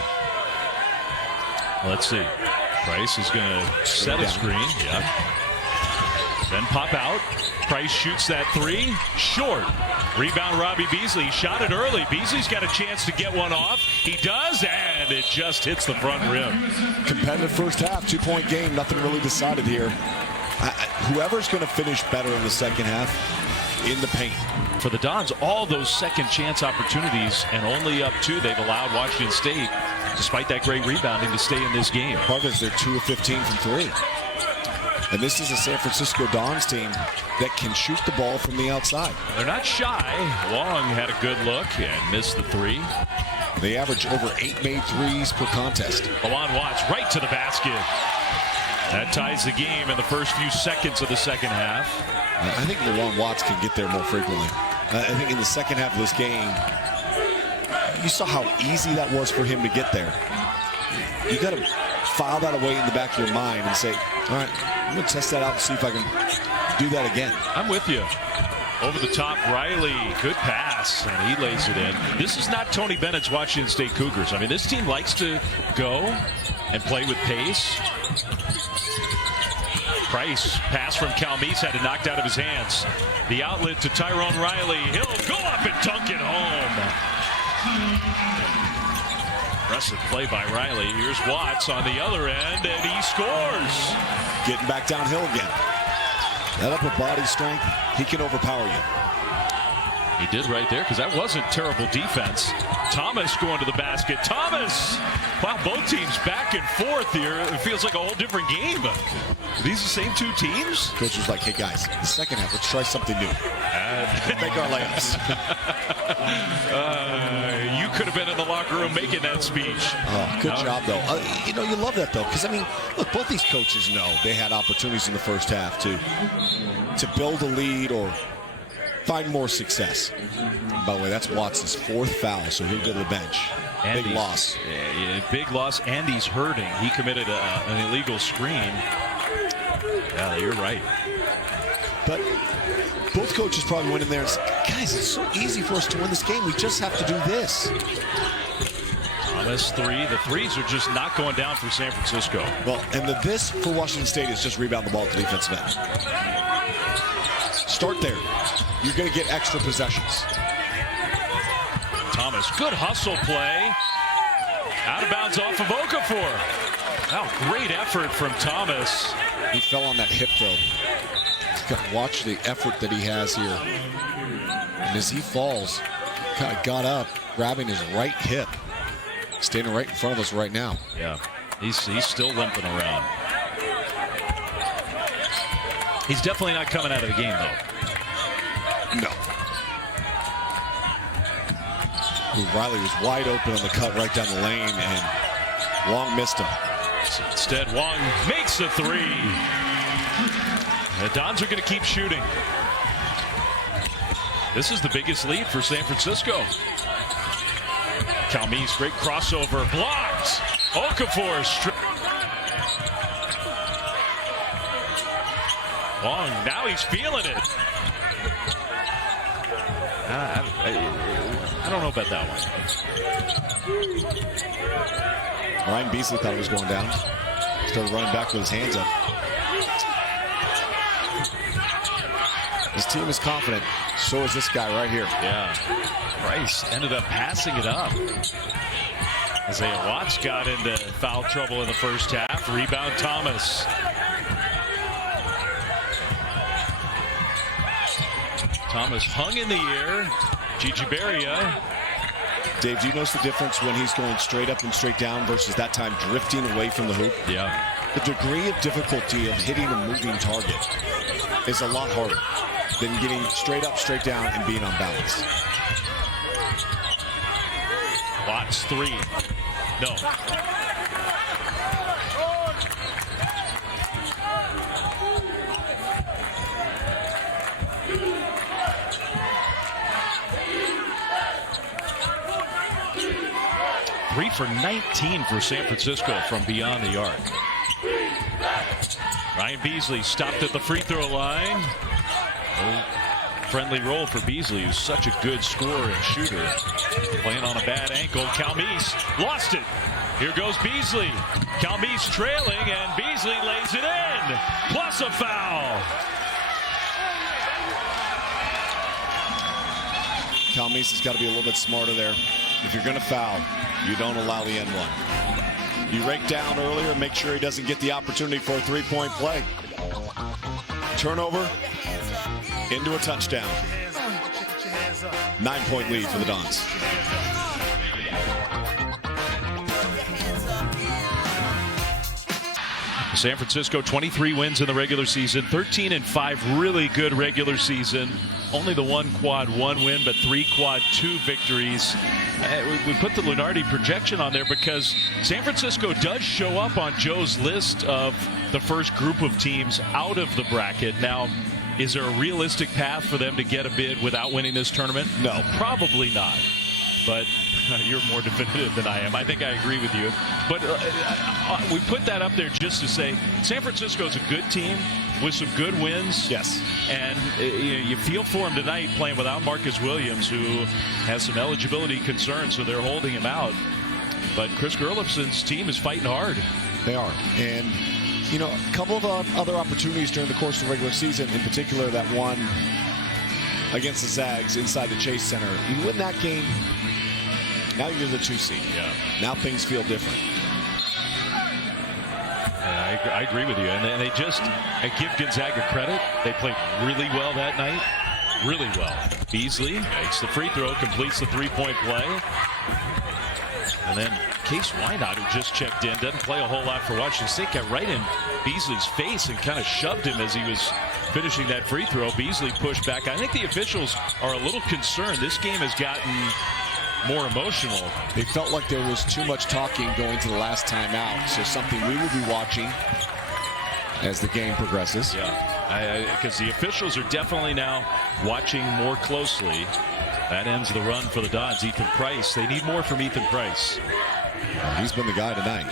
Let's see. Price is going to set a screen. Yeah. Then pop out. Price shoots that 3. Short. Rebound Robbie Beasley. Shot it early. Beasley's got a chance to get one off. He does, and it just hits the front rim. Competitive first half, 2-point game. Nothing really decided here. Whoever's going to finish better in the second half in the paint. For the Dons, all those second chance opportunities and only up 2, they've allowed Washington State, despite that great rebounding, to stay in this game. Part of it is they're 2 of 15 from 3. And this is a San Francisco Dons team that can shoot the ball from the outside. They're not shy. Wong had a good look and missed the 3. They average over 8 made threes per contest. Alon Watts right to the basket. That ties the game in the first few seconds of the second half. I think Alon Watts can get there more frequently. I think in the second half of this game, you saw how easy that was for him to get there. You got to file that away in the back of your mind and say, all right, I'm going to test that out and see if I can do that again. I'm with you. Over the top, Riley, good pass, and he lays it in. This is not Tony Bennett's Washington State Cougars. I mean, this team likes to go and play with pace. Price, pass from Calmise, had it knocked out of his hands. The outlet to Tyrone Riley. He'll go up and dunk it home. Impressive play by Riley. Here's Watts on the other end, and he scores. Getting back downhill again. That upper body strength, he can overpower you. He did right there, because that wasn't terrible defense. Thomas going to the basket. Thomas! Wow, both teams back and forth here. It feels like a whole different game. Are these the same 2 teams? Coach was like, hey guys, the second half, let's try something new. Make our layups. You could have been in the locker room making that speech. Oh, good job, though. You love that, though, because, I mean, look, both these coaches know they had opportunities in the first half to build a lead or find more success. By the way, that's Watts' 4th foul, so he'll go to the bench. Big loss. Yeah, big loss, and he's hurting. He committed an illegal screen. Yeah, you're right. But both coaches probably went in there and said, guys, it's so easy for us to win this game. We just have to do this. Thomas three. The threes are just not going down for San Francisco. Well, and this for Washington State is just rebound the ball at the defensive end. Start there. You're going to get extra possessions. Thomas, good hustle play. Out of bounds off of Okafor. Wow, great effort from Thomas. He fell on that hip, though. Watch the effort that he has here. And as he falls, kind of got up, grabbing his right hip. Standing right in front of us right now. Yeah, he's still limping around. He's definitely not coming out of the game, though. No. Riley was wide open on the cut right down the lane, and Wong missed him. Instead, Wong makes the three. The Dons are going to keep shooting. This is the biggest lead for San Francisco. Calmes, great crossover, blocked. Okafor, Wong, now he's feeling it. I don't know about that one. Ryan Beasley thought it was going down. Started running back with his hands up. His team is confident. So is this guy right here. Yeah. Price ended up passing it up. Isaiah Watts got into foul trouble in the first half. Rebound Thomas. Thomas hung in the air. Gigi Berria. Dave, do you notice the difference when he's going straight up and straight down versus that time drifting away from the hoop? Yeah. The degree of difficulty of hitting a moving target is a lot harder than getting straight up, straight down, and being on balance. Watts three. No. Three for 19 for San Francisco from beyond the arc. Ryan Beasley stopped at the free throw line. No friendly roll for Beasley, who's such a good scorer and shooter. Playing on a bad ankle. Calmes lost it. Here goes Beasley. Calmes trailing, and Beasley lays it in. Plus a foul. Calmes has got to be a little bit smarter there. If you're going to foul, you don't allow the N1. You rake down earlier, make sure he doesn't get the opportunity for a three-point play. Turnover into a touchdown. 9-point lead for the Dons. San Francisco 23 wins in the regular season, 13-5 really good regular season. Only the one quad 1 win, but 3 quad 2 victories. We put the Lunardi projection on there because San Francisco does show up on Joe's list of the first group of teams out of the bracket. Now, is there a realistic path for them to get a bid without winning this tournament? No, probably not. But you're more definitive than I am. I think I agree with you. But we put that up there just to say San Francisco's a good team with some good wins. Yes. And you feel for him tonight playing without Marcus Williams, who has some eligibility concerns, so they're holding him out. But Chris Gerlofson's team is fighting hard. They are. And, you know, a couple of other opportunities during the course of the regular season, in particular that one against the Zags inside the Chase Center. You win that game, now you're the 2 seed. Yeah. Now things feel different. I agree with you. And they just give Gonzaga credit. They played really well that night. Really well. Beasley makes the free throw, completes the three-point play. And then Case Wynot, who just checked in, doesn't play a whole lot for Washington State, got right in Beasley's face and kind of shoved him as he was finishing that free throw. Beasley pushed back. I think the officials are a little concerned. This game has gotten more emotional. They felt like there was too much talking going to the last time out, so something we will be watching as the game progresses. Yeah, because the officials are definitely now watching more closely. That ends the run for the Dons. Ethan Price. They need more from Ethan Price. He's been the guy tonight.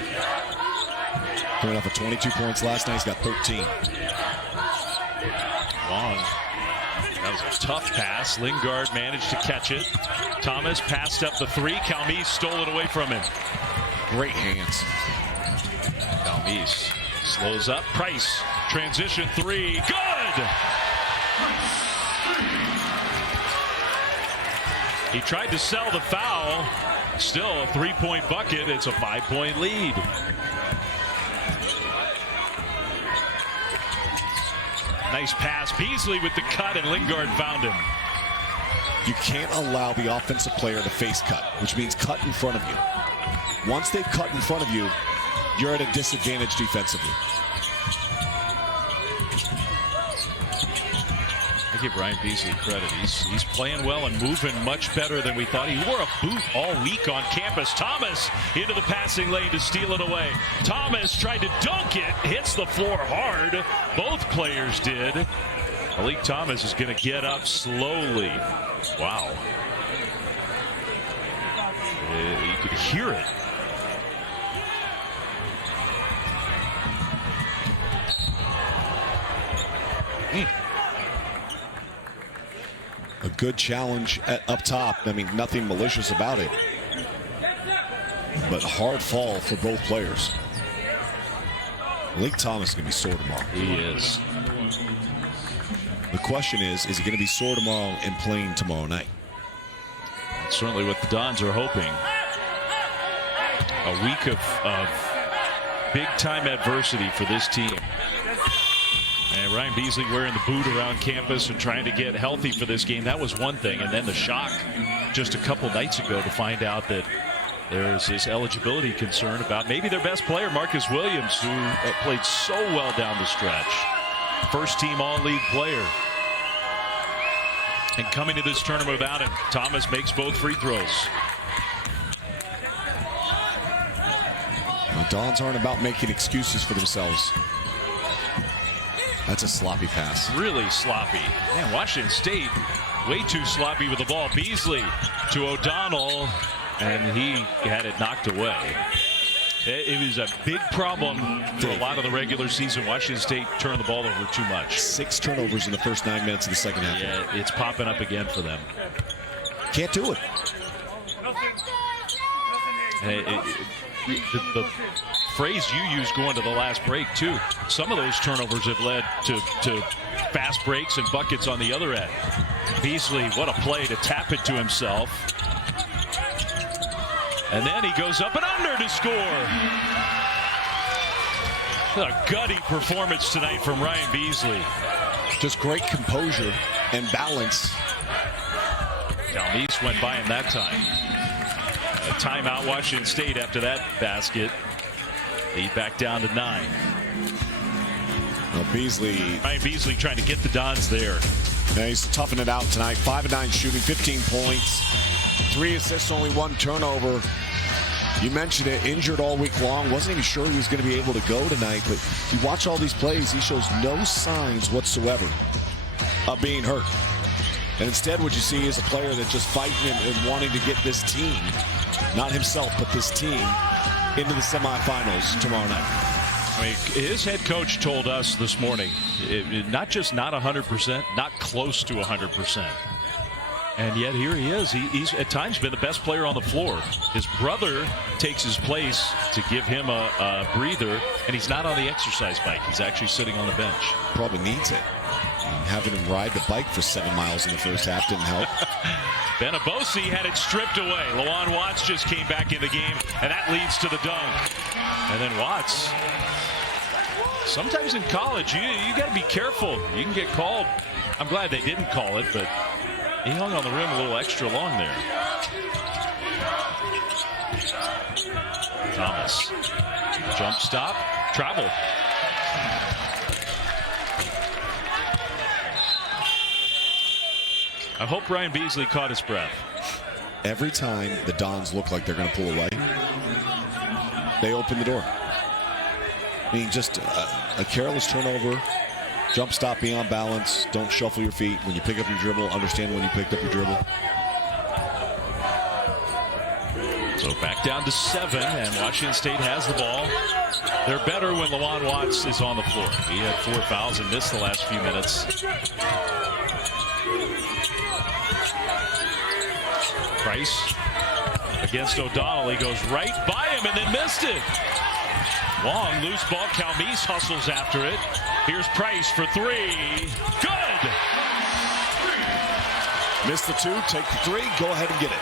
Coming off of 22 points last night, he's got 13. Long. That was a tough pass. Lingard managed to catch it. Thomas passed up the three. Calmes stole it away from him. Great hands. Calmes slows up. Price. Transition three. Good! He tried to sell the foul. Still a 3-point bucket. It's a 5-point lead. Nice pass. Beasley with the cut, and Lingard found him. You can't allow the offensive player to face cut, which means cut in front of you. Once they've cut in front of you, you're at a disadvantage defensively. I give Ryan Beasley credit. He's playing well and moving much better than we thought. He wore a boot all week on campus. Thomas into the passing lane to steal it away. Thomas tried to dunk it, hits the floor hard. Both players did. Malik Thomas is going to get up slowly. Wow. You could hear it. A good challenge up top. I mean, nothing malicious about it. But hard fall for both players. Malik Thomas is going to be sore tomorrow. He is. The question is he going to be sore tomorrow and playing tomorrow night? That's certainly what the Dons are hoping. A week of big-time adversity for this team. And Ryan Beasley wearing the boot around campus and trying to get healthy for this game. That was one thing. And then the shock just a couple nights ago to find out that there's this eligibility concern about maybe their best player, Marcus Williams, who played so well down the stretch. First-team all-league player. And coming to this tournament without him, Thomas makes both free throws. The Dons aren't about making excuses for themselves. That's a sloppy pass. Really sloppy. Man, Washington State way too sloppy with the ball. Beasley to O'Donnell, and he had it knocked away. It was a big problem for a lot of the regular season. Washington State turned the ball over too much. 6 turnovers in the first 9 minutes of the second half. Yeah, it's popping up again for them. Can't do it. The phrase you used going to the last break, too. Some of those turnovers have led to fast breaks and buckets on the other end. Beasley, what a play to tap it to himself. And then he goes up and under to score. A gutty performance tonight from Ryan Beasley. Just great composure and balance. Calmes went by him that time. A timeout, Washington State after that basket. Lead back down to 9. Well, Ryan Beasley trying to get the Dons there. Yeah, he's toughing it out tonight. 5 of 9 shooting, 15 points, 3 assists, only 1 turnover. You mentioned it, injured all week long. Wasn't even sure he was going to be able to go tonight, but you watch all these plays, he shows no signs whatsoever of being hurt. And instead what you see is a player that's just fighting and wanting to get this team, not himself, but this team, into the semifinals tomorrow night. I mean, his head coach told us this morning, not just not 100%, not close to 100%. And yet here he is. He's at times been the best player on the floor. His brother takes his place to give him a breather, and he's not on the exercise bike. He's actually sitting on the bench. Probably needs it. Having him ride the bike for 7 miles in the first half didn't help. Benabosi had it stripped away. Lawan Watts just came back in the game, and that leads to the dunk. And then Watts. Sometimes in college, you got to be careful. You can get called. I'm glad they didn't call it, but he hung on the rim a little extra long there. Thomas. Jump stop. Travel. I hope Ryan Beasley caught his breath. Every time the Dons look like they're going to pull away, they open the door. I mean, just a careless turnover, jump stop beyond balance, don't shuffle your feet. When you pick up your dribble, understand when you picked up your dribble. So back down to 7, and Washington State has the ball. They're better when Lawan Watts is on the floor. He had 4 fouls and missed the last few minutes. Price against O'Donnell. He goes right by him and then missed it. Long loose ball. Calmise hustles after it. Here's Price for 3. Good. Missed the 2, take the 3, go ahead and get it.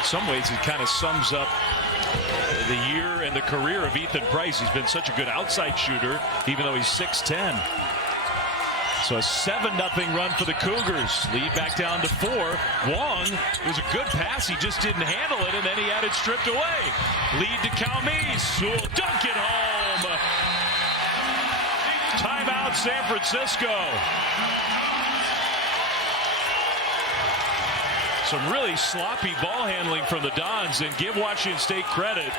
In some ways, it kind of sums up the year and the career of Ethan Price. He's been such a good outside shooter, even though he's 6'10". So a 7-0 run for the Cougars. Lead back down to 4. Wong, it was a good pass. He just didn't handle it, and then he had it stripped away. Lead to Calmise, who will dunk it home. Timeout, San Francisco. Some really sloppy ball handling from the Dons, and give Washington State credit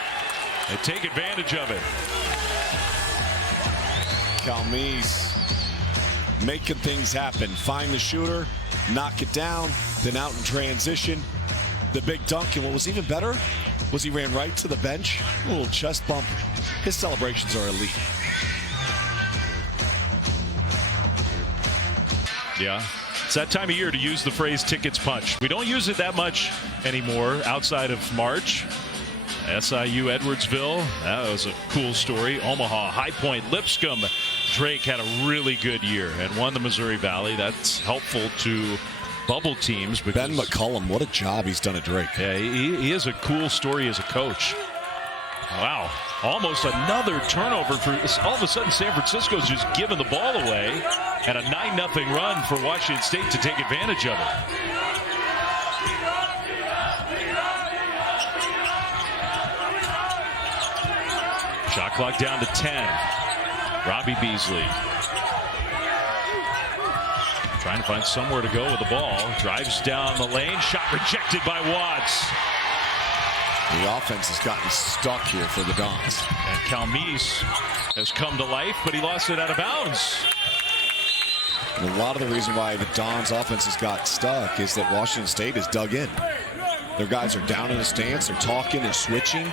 and take advantage of it. Calmise making things happen. Find the shooter, knock it down, then out in transition. The big dunk, and what was even better was he ran right to the bench. A little chest bump. His celebrations are elite. Yeah. It's that time of year to use the phrase tickets punched. We don't use it that much anymore outside of March. SIU Edwardsville, that was a cool story. Omaha, High Point, Lipscomb. Drake had a really good year and won the Missouri Valley. That's helpful to bubble teams. Ben McCullum, what a job he's done at Drake. Yeah, he is a cool story as a coach. Wow. Almost another turnover for all of a sudden San Francisco's just giving the ball away, and a 9-0 run for Washington State to take advantage of it. Shot clock down to 10. Robbie Beasley trying to find somewhere to go with the ball. Drives down the lane. Shot rejected by Watts. The offense has gotten stuck here for the Dons. And Calmise has come to life, but he lost it out of bounds. And a lot of the reason why the Dons offense has got stuck is that Washington State has dug in. Their guys are down in the stance. They're talking. They're switching.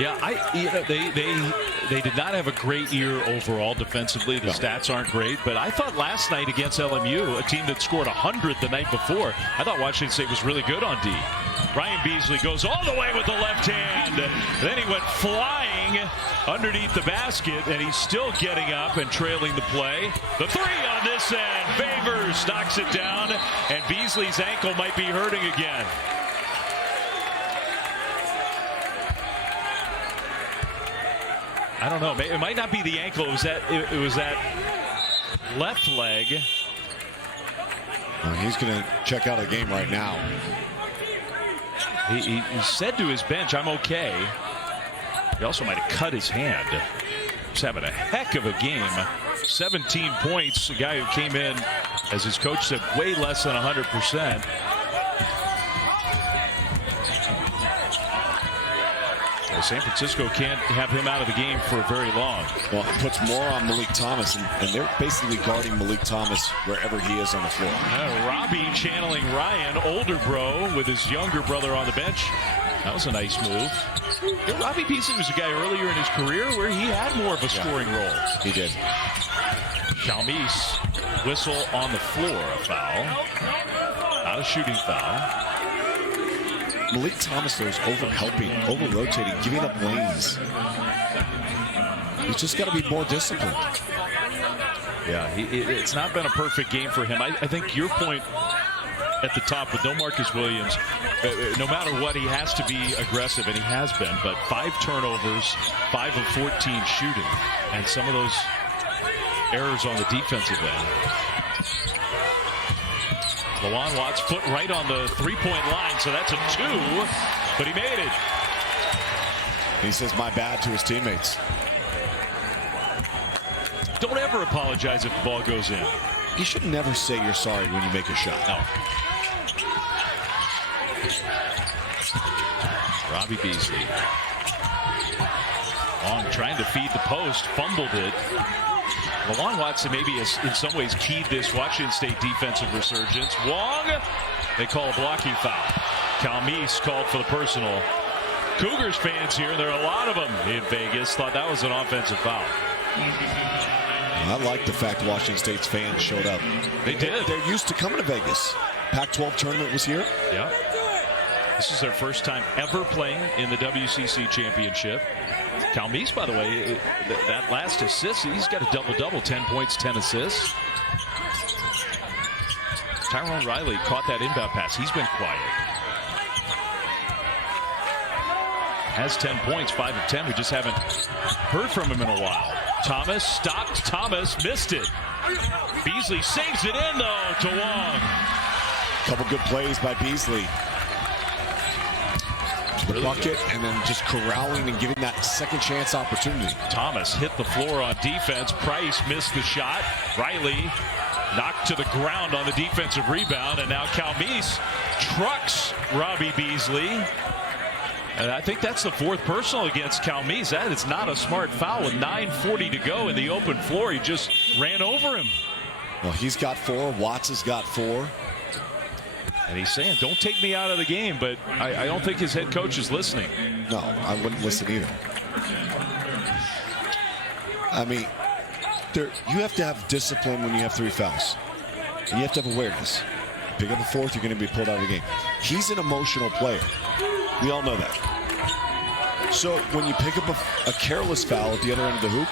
Yeah, they did not have a great year overall defensively. The stats aren't great, but I thought last night against LMU, a team that scored 100 the night before, I thought Washington State was really good on D. Ryan Beasley goes all the way with the left hand. Then he went flying underneath the basket, and he's still getting up and trailing the play. The 3 on this end. Favors knocks it down, and Beasley's ankle might be hurting again. I don't know. It might not be the ankle. It was that left leg. Well, he's going to check out of the game right now. He said to his bench, "I'm okay." He also might have cut his hand. He's having a heck of a game. 17 points. A guy who came in, as his coach said, way less than 100%. San Francisco can't have him out of the game for very long. Well, it puts more on Malik Thomas, and they're basically guarding Malik Thomas wherever he is on the floor. Robbie channeling Ryan, older bro, with his younger brother on the bench. That was a nice move. Yeah, Robbie Beasley was a guy earlier in his career where he had more of a scoring role. He did. Calmise, whistle on the floor, a foul. Not a shooting foul. Malik Thomas, though, is over-helping, over-rotating, giving up lanes. He's just got to be more disciplined. Yeah, it's not been a perfect game for him. I think your point at the top with no Marcus Williams, no matter what, he has to be aggressive, and he has been. But 5 turnovers, 5 of 14 shooting, and some of those errors on the defensive end. Lawan Watts foot right on the three-point line, so that's a 2, but he made it. He says, "My bad," to his teammates. Don't ever apologize if the ball goes in. You should never say you're sorry when you make a shot. No. Robbie Beasley. Long trying to feed the post, fumbled it. Lawan Watson maybe has in some ways keyed this Washington State defensive resurgence. Wong, they call a blocking foul. Calmise called for the personal. Cougars fans here, there are a lot of them in Vegas, thought that was an offensive foul. I like the fact Washington State's fans showed up. They did. They're used to coming to Vegas. Pac-12 tournament was here. Yeah. This is their first time ever playing in the WCC championship. Calmise, by the way, that last assist, he's got a double-double, 10 points, 10 assists. Tyrone Riley caught that inbound pass. He's been quiet. Has 10 points, 5 of 10. We just haven't heard from him in a while. Thomas stopped. Thomas missed it. Beasley saves it in, though, to Wong. Couple good plays by Beasley. The bucket and then just corralling and giving that second chance opportunity. Thomas hit the floor on defense. Price missed the shot. Riley knocked to the ground on the defensive rebound, and now Calmise trucks Robbie Beasley. And I think that's the fourth personal against Calmise. That is not a smart foul with 9:40 to go in the open floor. He just ran over him. Well, he's got 4. Watts has got 4. And he's saying, don't take me out of the game, but I don't think his head coach is listening. No, I wouldn't listen either. I mean, you have to have discipline when you have 3 fouls. And you have to have awareness. Pick up a 4th, you're going to be pulled out of the game. He's an emotional player. We all know that. So when you pick up a careless foul at the other end of the hoop,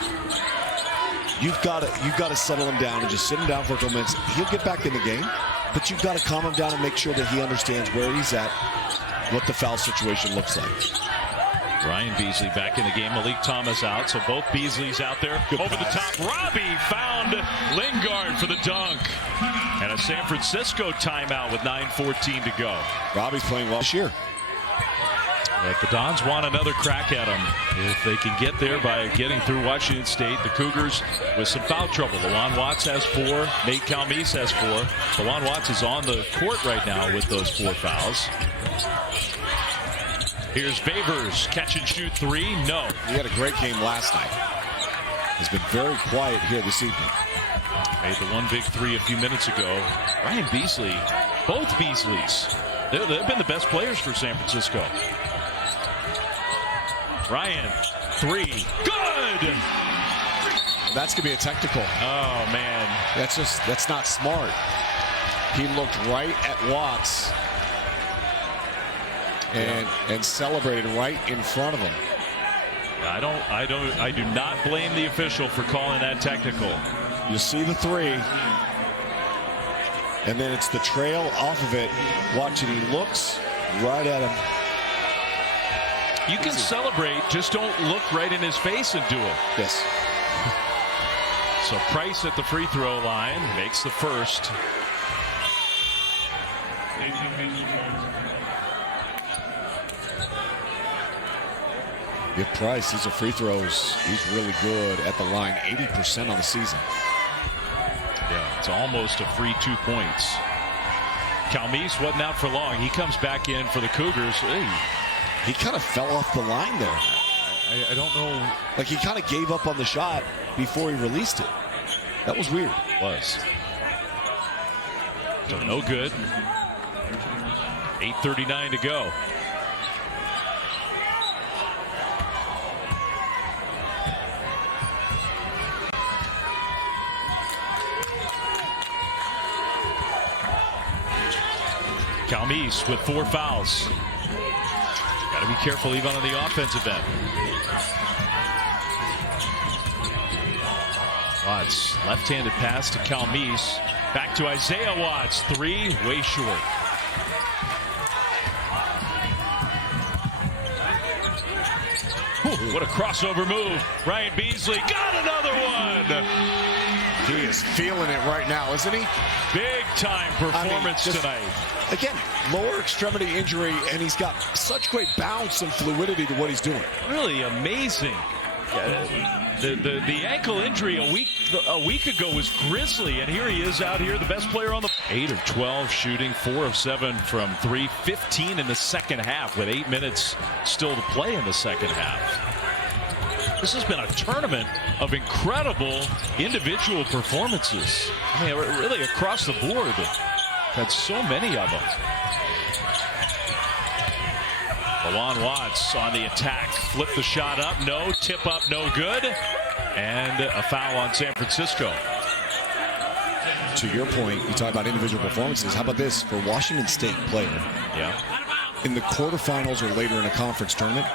you've got to settle him down and just sit him down for a couple minutes. He'll get back in the game, but you've got to calm him down and make sure that he understands where he's at, what the foul situation looks like. Ryan Beasley back in the game. Malik Thomas out, so both Beasleys out there. Good over pass. the top. Robbie found Lingard for the dunk. And a San Francisco timeout with 9:14 to go. Robbie's playing well this year. But the Dons want another crack at him. If they can get there by getting through Washington State, the Cougars with some foul trouble. Lawan Watts has 4. Nate Calmise has 4. Lawan Watts is on the court right now with those 4 fouls. Here's Favors. Catch and shoot 3. No. He had a great game last night. Has been very quiet here this evening. Made the one big 3 a few minutes ago. Ryan Beasley, both Beasleys, they've been the best players for San Francisco. Ryan, 3. Good! That's going to be a technical. Oh, man. That's not smart. He looked right at Watts and celebrated right in front of him. I do not blame the official for calling that technical. You see the 3. And then it's the trail off of it. Watch it. He looks right at him. You can celebrate, just don't look right in his face and do it. Yes. So Price at the free throw line makes the first. Get Price. These are free throws. He's really good at the line. 80% on the season. Yeah, it's almost a free 2 points. Calmise wasn't out for long. He comes back in for the Cougars. Hey. He kind of fell off the line there. I don't know. Like he kind of gave up on the shot before he released it. That was weird. It was. So no good. 8:39 to go. Calmise with 4 fouls. Got to be careful even on the offensive end. Watts, left-handed pass to Calmise. Back to Isaiah Watts. 3, way short. Whew, what a crossover move. Ryan Beasley got another one. He is feeling it right now, isn't he? Big time performance tonight. Again, lower extremity injury, and he's got such great bounce and fluidity to what he's doing. Really amazing. The ankle injury a week ago was grisly, and here he is out here, the best player on the 8 of 12 shooting, 4 of 7 from 3, 15 in the second half with 8 minutes still to play in the second half. This has been a tournament of incredible individual performances. I mean, really across the board. Had so many of them. Lawan Watts on the attack. Flip the shot up. No. Tip up. No good. And a foul on San Francisco. To your point, you talk about individual performances. How about this for Washington State player? Yeah. In the quarterfinals or later in a conference tournament,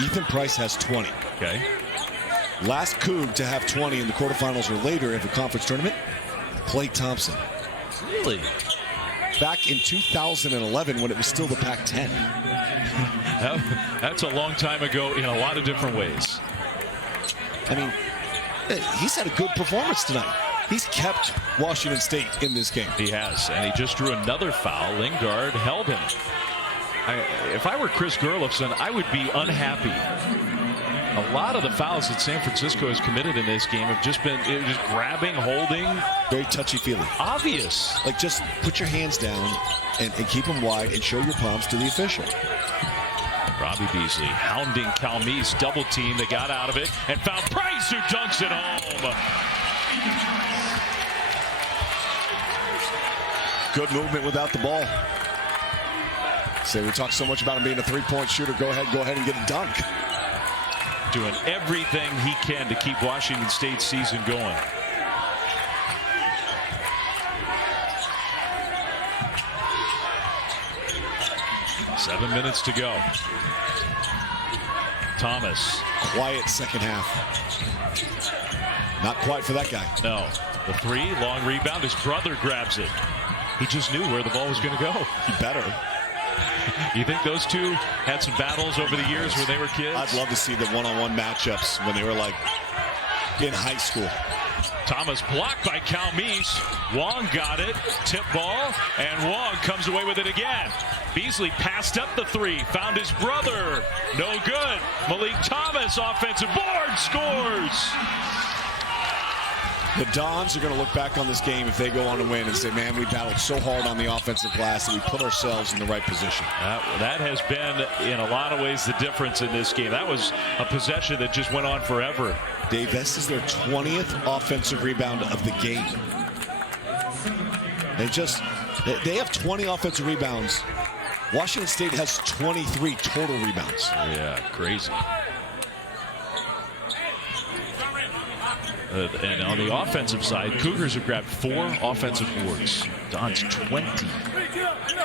Ethan Price has 20. Okay. Last Coug to have 20 in the quarterfinals or later in the conference tournament, Klay Thompson. Really? Back in 2011 when it was still the Pac-10. That's a long time ago in a lot of different ways. I mean, he's had a good performance tonight. He's kept Washington State in this game. He has, and he just drew another foul. Lingard held him. If I were Chris Gerlofson, I would be unhappy. A lot of the fouls that San Francisco has committed in this game have just been just grabbing, holding. Very touchy-feely. Obvious. Like, just put your hands down and keep them wide and show your palms to the official. Robbie Beasley hounding Calmise, double team. They got out of it and found Price, who dunks it home. Good movement without the ball. Say we talk so much about him being a three-point shooter. Go ahead and get a dunk. Doing everything he can to keep Washington State's season going. Seven minutes to go. Thomas. Quiet second half. Not quite for that guy. No. The three, long rebound. His brother grabs it. He just knew where the ball was going to go. He better. You think those two had some battles over the years when they were kids? I'd love to see the one-on-one matchups when they were like in high school. Thomas blocked by Calmise. Wong got it. Tip ball. And Wong comes away with it again. Beasley passed up the three. Found his brother. No good. Malik Thomas, offensive board, scores. The Dons are going to look back on this game if they go on to win and say, man, we battled so hard on the offensive glass that we put ourselves in the right position. That has been, in a lot of ways, the difference in this game. That was a possession that just went on forever. Dave, this is their 20th offensive rebound of the game. They have 20 offensive rebounds. Washington State has 23 total rebounds. Yeah, crazy. And on the offensive side, Cougars have grabbed 4 offensive boards. Don's 20.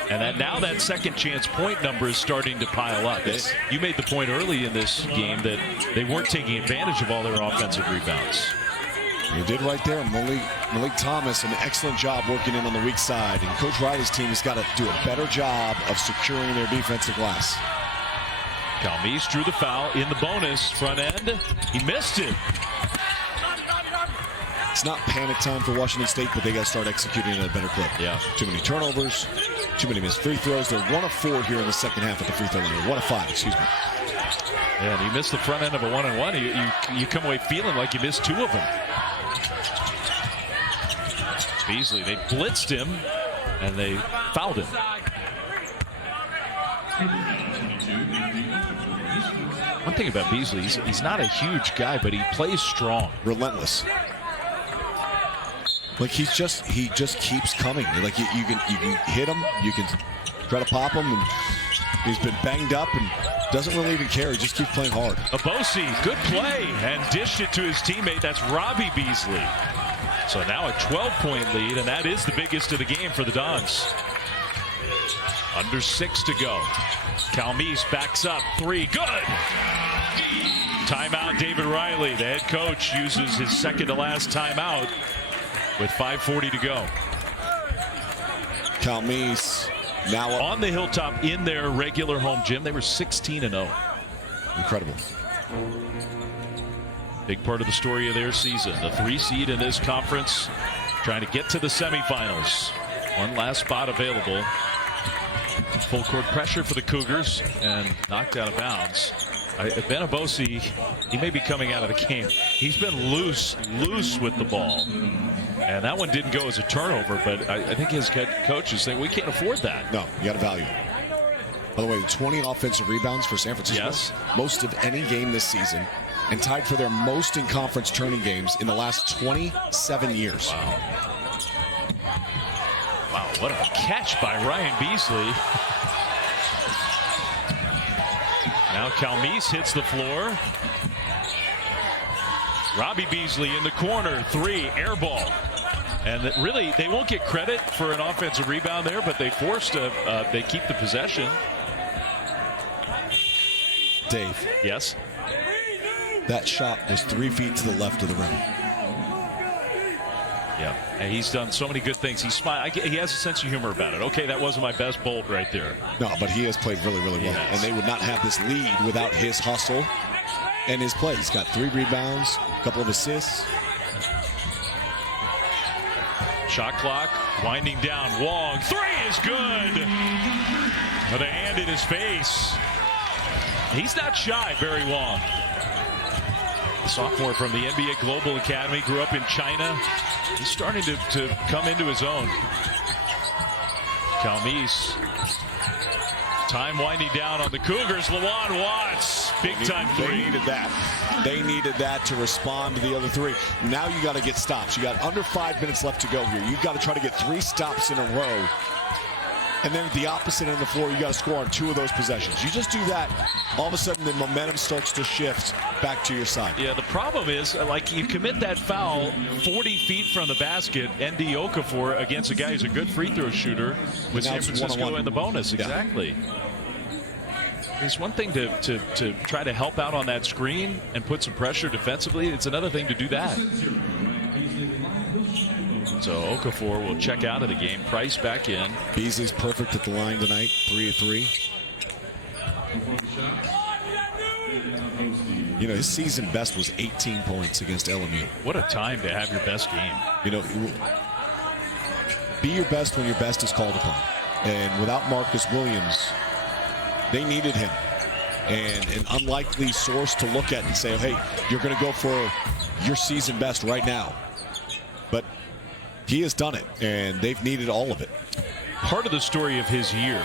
And now that second chance point number is starting to pile up. You made the point early in this game that they weren't taking advantage of all their offensive rebounds. You did right there. Malik Thomas, an excellent job working in on the weak side. And Coach Riley's team has got to do a better job of securing their defensive glass. Calmise drew the foul in the bonus front end. He missed it. It's not panic time for Washington State, but they got to start executing at a better clip. Yeah. Too many turnovers, too many missed free throws. They're 1 of 4 here in the second half at the free throw line. 1 of 5, excuse me. Yeah, and he missed the front end of a 1-on-1. You come away feeling like you missed 2 of them. Beasley, they blitzed him, and they fouled him. One thing about Beasley, he's not a huge guy, but he plays strong. Relentless. Like he just keeps coming. Like you can hit him, you can try to pop him, and he's been banged up and doesn't really even care. He just keeps playing hard. Abosi, good play, and dished it to his teammate. That's Robbie Beasley. So now a 12-point lead, and that is the biggest of the game for the Dons. Under 6 to go. Calmise backs up, 3, good. Timeout, David Riley. The head coach uses his second to last timeout with 5:40 to go. Calmise now on the Hilltop in their regular home gym. They were 16-0. Incredible. Big part of the story of their season. The 3 seed in this conference trying to get to the semifinals. One last spot available. Full court pressure for the Cougars and knocked out of bounds. Ben Abosi, he may be coming out of the game. He's been loose with the ball. And that one didn't go as a turnover, but I think his head coach is saying we can't afford that. No, you got to value. By the way, 20 offensive rebounds for San Francisco. Yes. Most of any game this season, and tied for their most in conference tourney games in the last 27 years. Wow, what a catch by Ryan Beasley. Now Calmise hits the floor. Robbie Beasley in the corner, 3, air ball. And really, they won't get credit for an offensive rebound there, but they they keep the possession. Dave. Yes? That shot was 3 feet to the left of the rim. Yeah, and he's done so many good things. He has a sense of humor about it. Okay, that wasn't my best bolt right there. No, but he has played really, really well. Yes. And they would not have this lead without his hustle and his play. He's got 3 rebounds, a couple of assists. Shot clock winding down. Wong, 3 is good. With a hand in his face. He's not shy, Barry Wong. The sophomore from the NBA Global Academy, grew up in China. He's starting to come into his own. Calmise. Time winding down on the Cougars. Lawan Watts, big time 3. They needed that. They needed that to respond to the other 3. Now you got to get stops. You got under 5 minutes left to go here. You've got to try to get 3 stops in a row. And then at the opposite end of the floor, you got to score on 2 of those possessions. You just do that, all of a sudden the momentum starts to shift back to your side. Yeah, the problem is, like, you commit that foul 40 feet from the basket, ND Okafor against a guy who's a good free throw shooter with San Francisco in the bonus. Exactly. Yeah. It's one thing to try to help out on that screen and put some pressure defensively. It's another thing to do that. So Okafor will check out of the game. Price back in. Beasley's perfect at the line tonight. 3 of 3. You know, his season best was 18 points against LMU. What a time to have your best game. You know, be your best when your best is called upon. And without Marcus Williams, they needed him. And an unlikely source to look at and say, hey, you're going to go for your season best right now. But he has done it, and they've needed all of it. Part of the story of his year,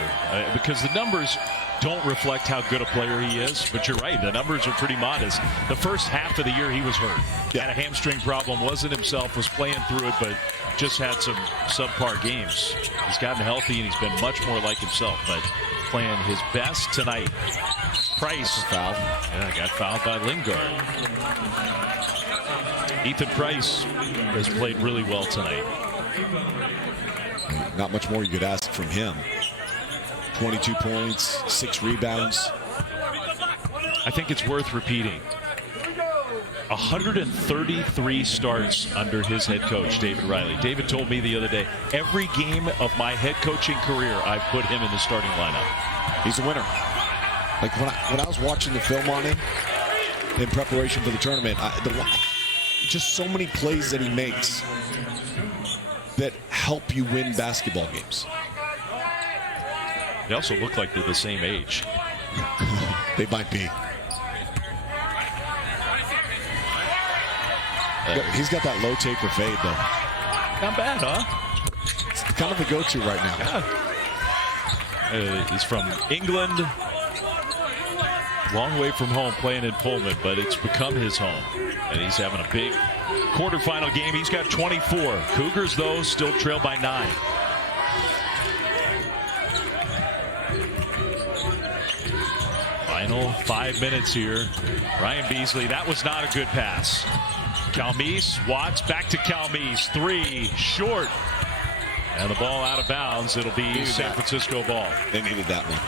because the numbers don't reflect how good a player he is, but you're right, the numbers are pretty modest. The first half of the year he was hurt. Yeah. Had a hamstring problem, wasn't himself, was playing through it, but just had some subpar games. He's gotten healthy, and he's been much more like himself, but playing his best tonight. Price. Foul. Yeah, got fouled by Lingard. Ethan Price has played really well tonight. Not much more you could ask from him. 22 points, 6 rebounds. I think it's worth repeating. 133 starts under his head coach, David Riley. David told me the other day, every game of my head coaching career, I've put him in the starting lineup. He's a winner. Like when I was watching the film on him in preparation for the tournament, just so many plays that he makes that help you win basketball games. They also look like they're the same age. They might be. He's got that low taper fade, though. Not bad, huh? It's kind of the go-to right now. Yeah. He's from England. Long way from home playing in Pullman, but it's become his home. And he's having a big quarterfinal game. He's got 24. Cougars, though, still trail by 9. Final 5 minutes here. Ryan Beasley, that was not a good pass. Calmise, Watts, back to Calmise. 3, short. And the ball out of bounds. It'll be San Francisco ball. They needed that one.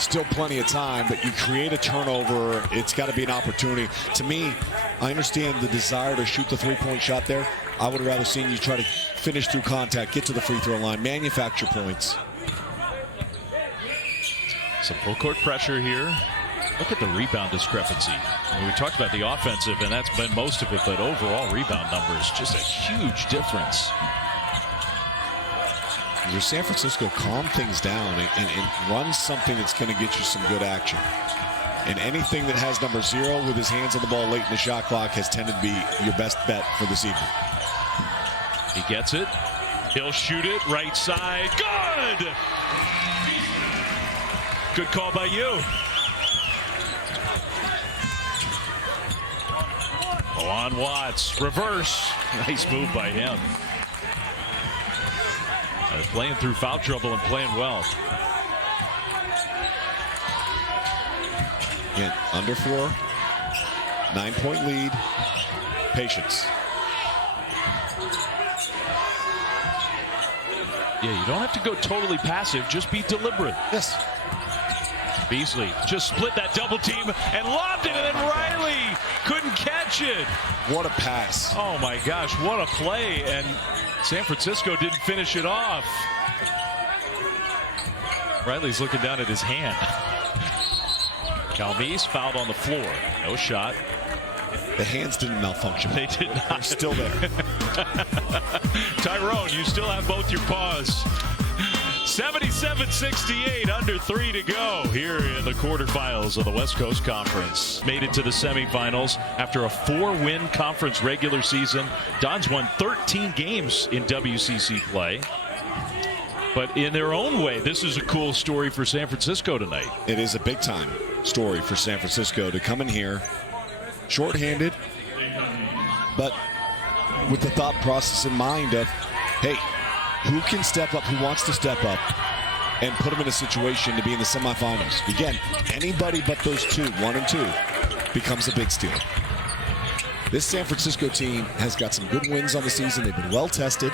Still plenty of time, but you create a turnover. It's got to be an opportunity. To me, I understand the desire to shoot the three-point shot there. I would have rather seen you try to finish through contact, get to the free throw line, manufacture points. Some full court pressure here. Look at the rebound discrepancy. I mean, we talked about the offensive, and that's been most of it, but overall rebound numbers, just a huge difference. Your San Francisco calm things down and run something that's going to get you some good action. And anything that has number 0 with his hands on the ball late in the shot clock has tended to be your best bet for this evening. He gets it. He'll shoot it. Right side. Good! Good call by you. Lawan Watts. Reverse. Nice move by him. Playing through foul trouble and playing well. Again, under 4, 9-point lead, patience. Yeah, you don't have to go totally passive. Just be deliberate. Yes. Beasley just split that double team and lobbed it, and then Riley couldn't catch it. What a pass. Oh, my gosh, what a play. And San Francisco didn't finish it off. Riley's looking down at his hand. Calmise fouled on the floor. No shot. The hands didn't malfunction. They did not. They're still there. Tyrone, you still have both your paws. 77-68, under 3 to go here in the quarterfinals of the West Coast Conference. Made it to the semifinals after a 4-win conference regular season. Dons won 13 games in WCC play. But in their own way, this is a cool story for San Francisco tonight. It is a big-time story for San Francisco to come in here shorthanded, but with the thought process in mind of, hey, who can step up, who wants to step up, and put them in a situation to be in the semifinals. Again, anybody but those two, 1 and 2, becomes a big steal. This San Francisco team has got some good wins on the season. They've been well tested.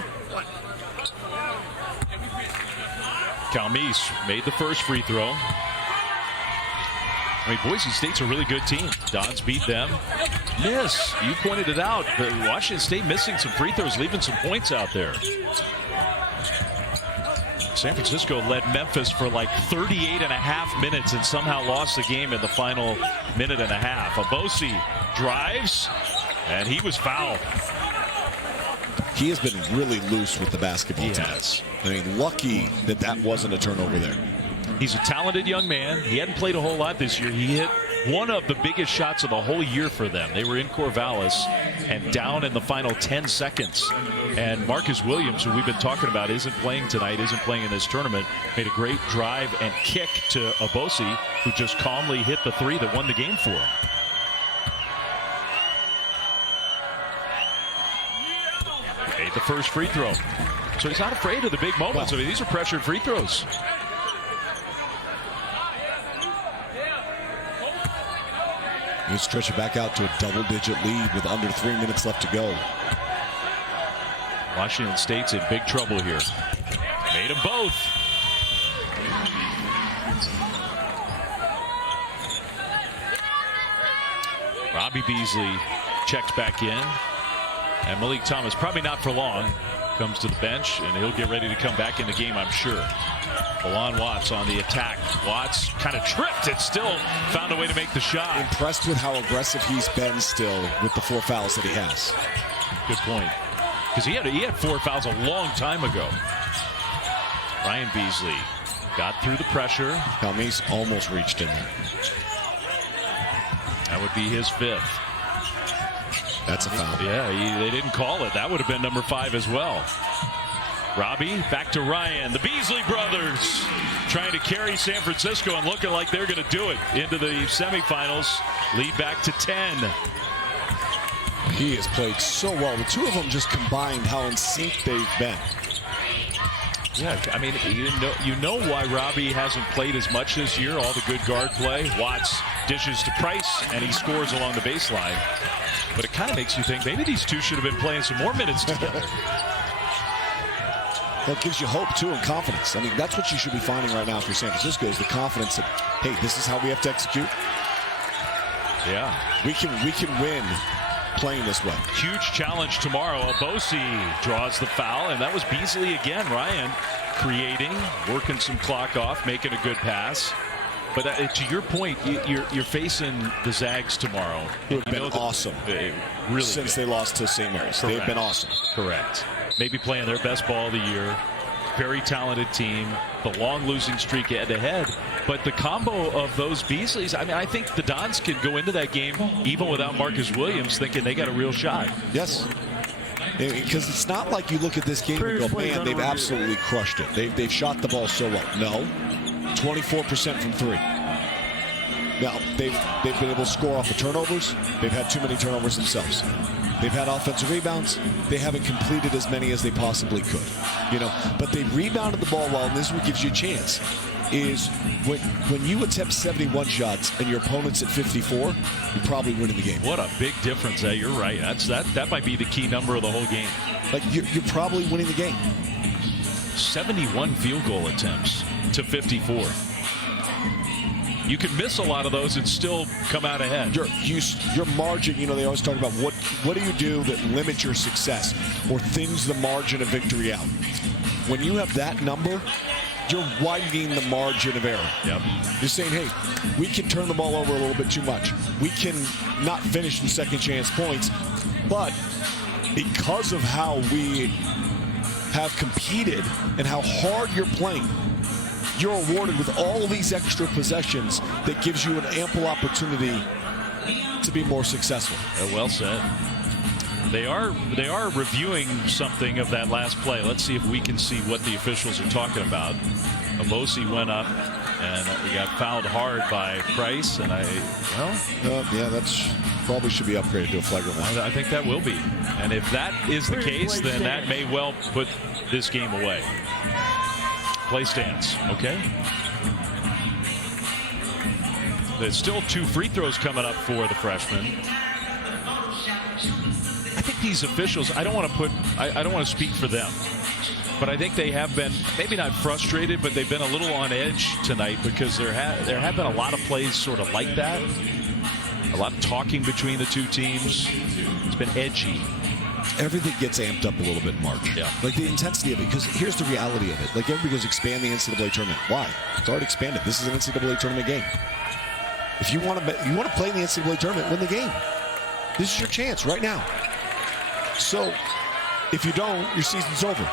Calmise made the first free throw. I mean, Boise State's a really good team. Dons beat them. Miss. You pointed it out. But Washington State missing some free throws, leaving some points out there. San Francisco led Memphis for like 38.5 minutes and somehow lost the game in the final minute and a half. Abosi drives, and he was fouled. He has been really loose with the basketball tonight. I mean, lucky that that wasn't a turnover there. He's a talented young man. He hadn't played a whole lot this year. He hit one of the biggest shots of the whole year for them. They were in Corvallis and down in the final 10 seconds. And Marcus Williams, who we've been talking about, isn't playing tonight, isn't playing in this tournament, made a great drive and kick to Abosi, who just calmly hit the three that won the game for him. Made the first free throw. So he's not afraid of the big moments. I mean, these are pressured free throws. He stretch it back out to a double-digit lead with under 3 minutes left to go. Washington State's in big trouble here. Made them both. Robbie Beasley checks back in. And Malik Thomas, probably not for long, comes to the bench, and he'll get ready to come back in the game, I'm sure. Alon Watts on the attack. Watts kind of tripped and still found a way to make the shot. Impressed with how aggressive he's been still with the 4 fouls that he has. Good point. Because he had 4 fouls a long time ago. Ryan Beasley got through the pressure. Calmise almost reached in there. That would be his 5th. That's a foul. Yeah, they didn't call it. That would have been number 5 as well. Robbie, back to Ryan. The Beasley brothers trying to carry San Francisco and looking like they're going to do it into the semifinals. Lead back to 10. He has played so well. The two of them just combined how in sync they've been. Yeah, I mean, you know why Robbie hasn't played as much this year. All the good guard play. Watts dishes to Price, and he scores along the baseline. But it kind of makes you think maybe these two should have been playing some more minutes together. That gives you hope, too, and confidence. I mean, that's what you should be finding right now for San Francisco is the confidence that, hey, this is how we have to execute. Yeah. We can win playing this way. Huge challenge tomorrow. Abosi draws the foul, and that was Beasley again. Ryan creating, working some clock off, making a good pass. But to your point, you're facing the Zags tomorrow. Who have been awesome. Really since good. They lost to St. Mary's. They've been awesome. Correct. Maybe playing their best ball of the year. Very talented team. The long losing streak head-to-head. But the combo of those Beasleys, I mean, I think the Dons can go into that game even without Marcus Williams thinking they got a real shot. Yes. Because it's not like you look at this game and go, man, they've absolutely crushed it. They've shot the ball so well. No. 24% from 3. Now, they've been able to score off of turnovers. They've had too many turnovers themselves. They've had offensive rebounds. They haven't completed as many as they possibly could. But they rebounded the ball well, and this is what gives you a chance. is when you attempt 71 shots and your opponent's at 54, you're probably winning the game. What a big difference. You're right. That might be the key number of the whole game. Like, you're probably winning the game. 71 field goal attempts to 54. You can miss a lot of those and still come out ahead. Your margin, they always talk about what do you do that limits your success or thins the margin of victory out. When you have that number, you're widening the margin of error. Yep. You're saying, hey, we can turn the ball over a little bit too much. We can not finish in second chance points, but because of how we have competed and how hard you're playing, you're awarded with all these extra possessions that gives you an ample opportunity to be more successful. Well said. They are reviewing something of that last play. Let's see if we can see what the officials are talking about. Abosi went up and he got fouled hard by Price, and that's probably should be upgraded to a flagrant one. I think that will be. And if that is the case, then that may well put this game away. Play stance, okay? There's still 2 free throws coming up for the freshman. I think these officials, I don't want to speak for them, but I think they have been maybe not frustrated, but they've been a little on edge tonight because there have been a lot of plays sort of like that. A lot of talking between the two teams. It's been edgy. Everything gets amped up a little bit in March. Yeah. Like the intensity of it, because here's the reality of it. Like everybody goes, expand the NCAA tournament. Why? It's already expanded. This is an NCAA tournament game. If you want to play in the NCAA tournament, win the game. This is your chance right now. So if you don't, your season's over.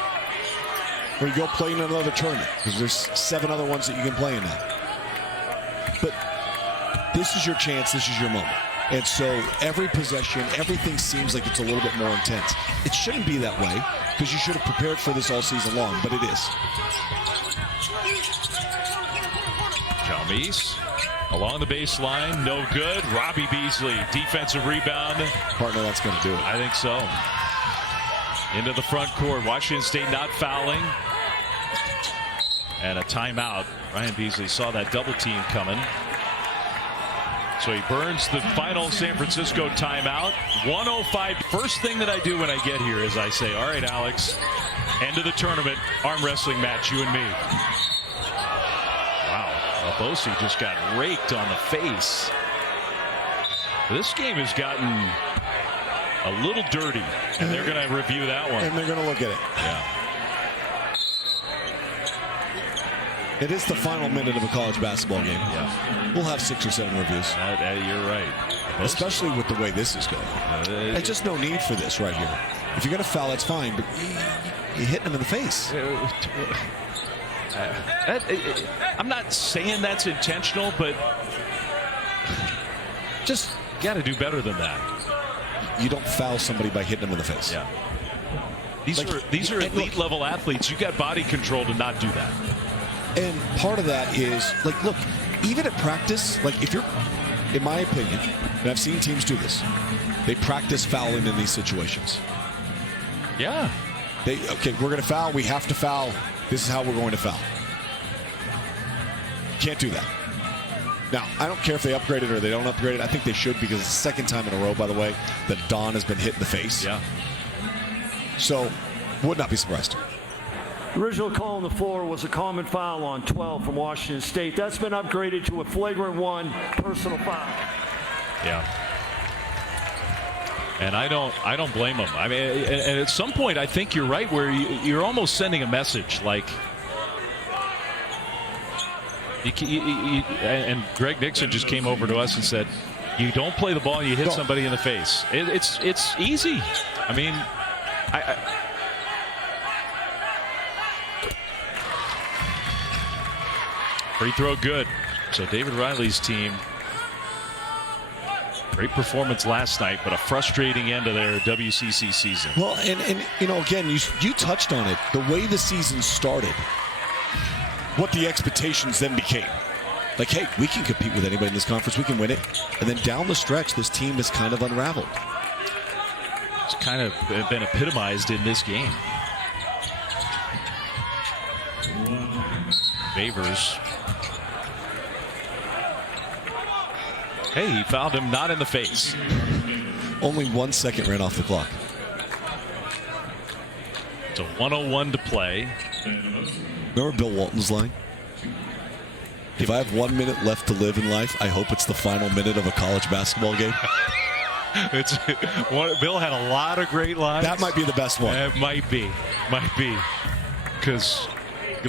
Or you go play in another tournament, because there's 7 other ones that you can play in now. But this is your chance. This is your moment. And so every possession, everything seems like it's a little bit more intense. It shouldn't be that way, because you should have prepared for this all season long, but it is. Chalmese along the baseline, no good. Robbie Beasley, defensive rebound. Partner, that's going to do it. I think so. Into the front court. Washington State not fouling. And a timeout. Ryan Beasley saw that double team coming. So he burns the final San Francisco timeout. 1:05. First thing that I do when I get here is I say, all right, Alex, end of the tournament, arm wrestling match, you and me. Wow. Abosi just got raked on the face. This game has gotten a little dirty, and they're going to review that one. And they're going to look at it. Yeah. It is the final minute of a college basketball game. Yeah. We'll have 6 or 7 reviews. You're right. Especially with the way this is going. There's just no need for this right here. If you're going to foul, that's fine, but you're hitting him in the face. I'm not saying that's intentional, but just got to do better than that. You don't foul somebody by hitting them in the face. Yeah. These are elite level athletes. You got body control to not do that. And part of that is, like, look, even at practice, like, if you're, in my opinion, and I've seen teams do this, they practice fouling in these situations. Yeah. Okay, we're going to foul. We have to foul. This is how we're going to foul. Can't do that. Now, I don't care if they upgrade it or they don't upgrade it. I think they should, because it's the second time in a row, by the way, that Don has been hit in the face. Yeah. So, would not be surprised. The original call on the floor was a common foul on 12 from Washington State. That's been upgraded to a flagrant 1 personal foul. Yeah. And I don't blame them. I mean, and at some point, I think you're right, where you're almost sending a message, like, and Greg Nixon just came over to us and said, you don't play the ball, you hit somebody in the face. It's easy. I mean, free throw good. So David Riley's team, great performance last night, but a frustrating end of their WCC season. Well, and again, you touched on it. The way the season started, what the expectations then became. Like, hey, we can compete with anybody in this conference. We can win it. And then down the stretch, this team has kind of unraveled. It's kind of been epitomized in this game. Favors Hey, he found him not in the face. Only 1 second ran off the clock. It's a 1:01 to play. Remember Bill Walton's line? If I have 1 minute left to live in life, I hope it's the final minute of a college basketball game. Bill had a lot of great lines. That might be the best one. It might be. Because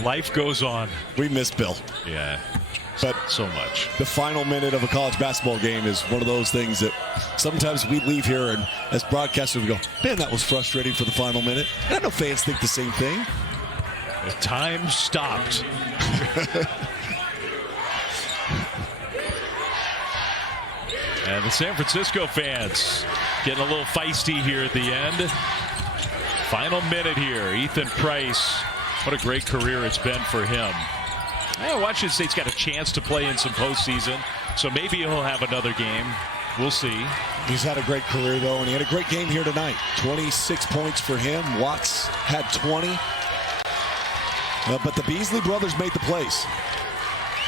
life goes on. We miss Bill. Yeah. But so much. The final minute of a college basketball game is one of those things that sometimes we leave here and as broadcasters we go, man, that was frustrating for the final minute. And I know fans think the same thing. The time stopped. And the San Francisco fans getting a little feisty here at the end. Final minute here. Ethan Price. What a great career it's been for him. Washington State's got a chance to play in some postseason, so maybe he'll have another game. We'll see. He's had a great career, though, and he had a great game here tonight. 26 points for him. Watts had 20. But the Beasley brothers made the plays.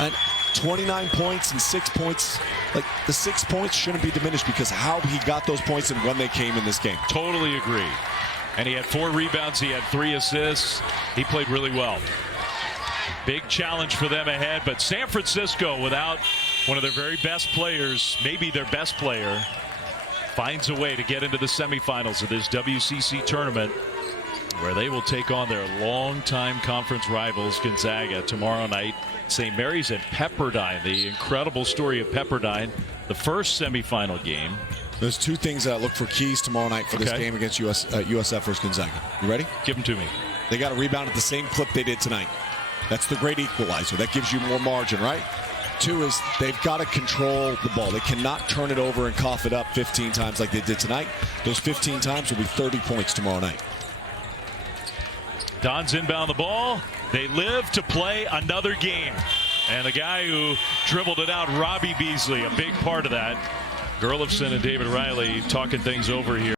And 29 points and 6 points. Like, the 6 points shouldn't be diminished because how he got those points and when they came in this game. Totally agree. And he had 4 rebounds. He had 3 assists. He played really well. Big challenge for them ahead, but San Francisco, without one of their very best players, maybe their best player, finds a way to get into the semifinals of this WCC tournament, where they will take on their longtime conference rivals, Gonzaga, tomorrow night. St. Mary's and Pepperdine, the incredible story of Pepperdine, the first semifinal game. There's 2 things that I look for keys tomorrow night for this game against USF versus Gonzaga. You ready? Give them to me. They got to rebound at the same clip they did tonight. That's the great equalizer. That gives you more margin, right? 2 is they've got to control the ball. They cannot turn it over and cough it up 15 times like they did tonight. Those 15 times will be 30 points tomorrow night. Don's inbound the ball. They live to play another game. And the guy who dribbled it out, Robbie Beasley, a big part of that. Gerlofson and David Riley talking things over here.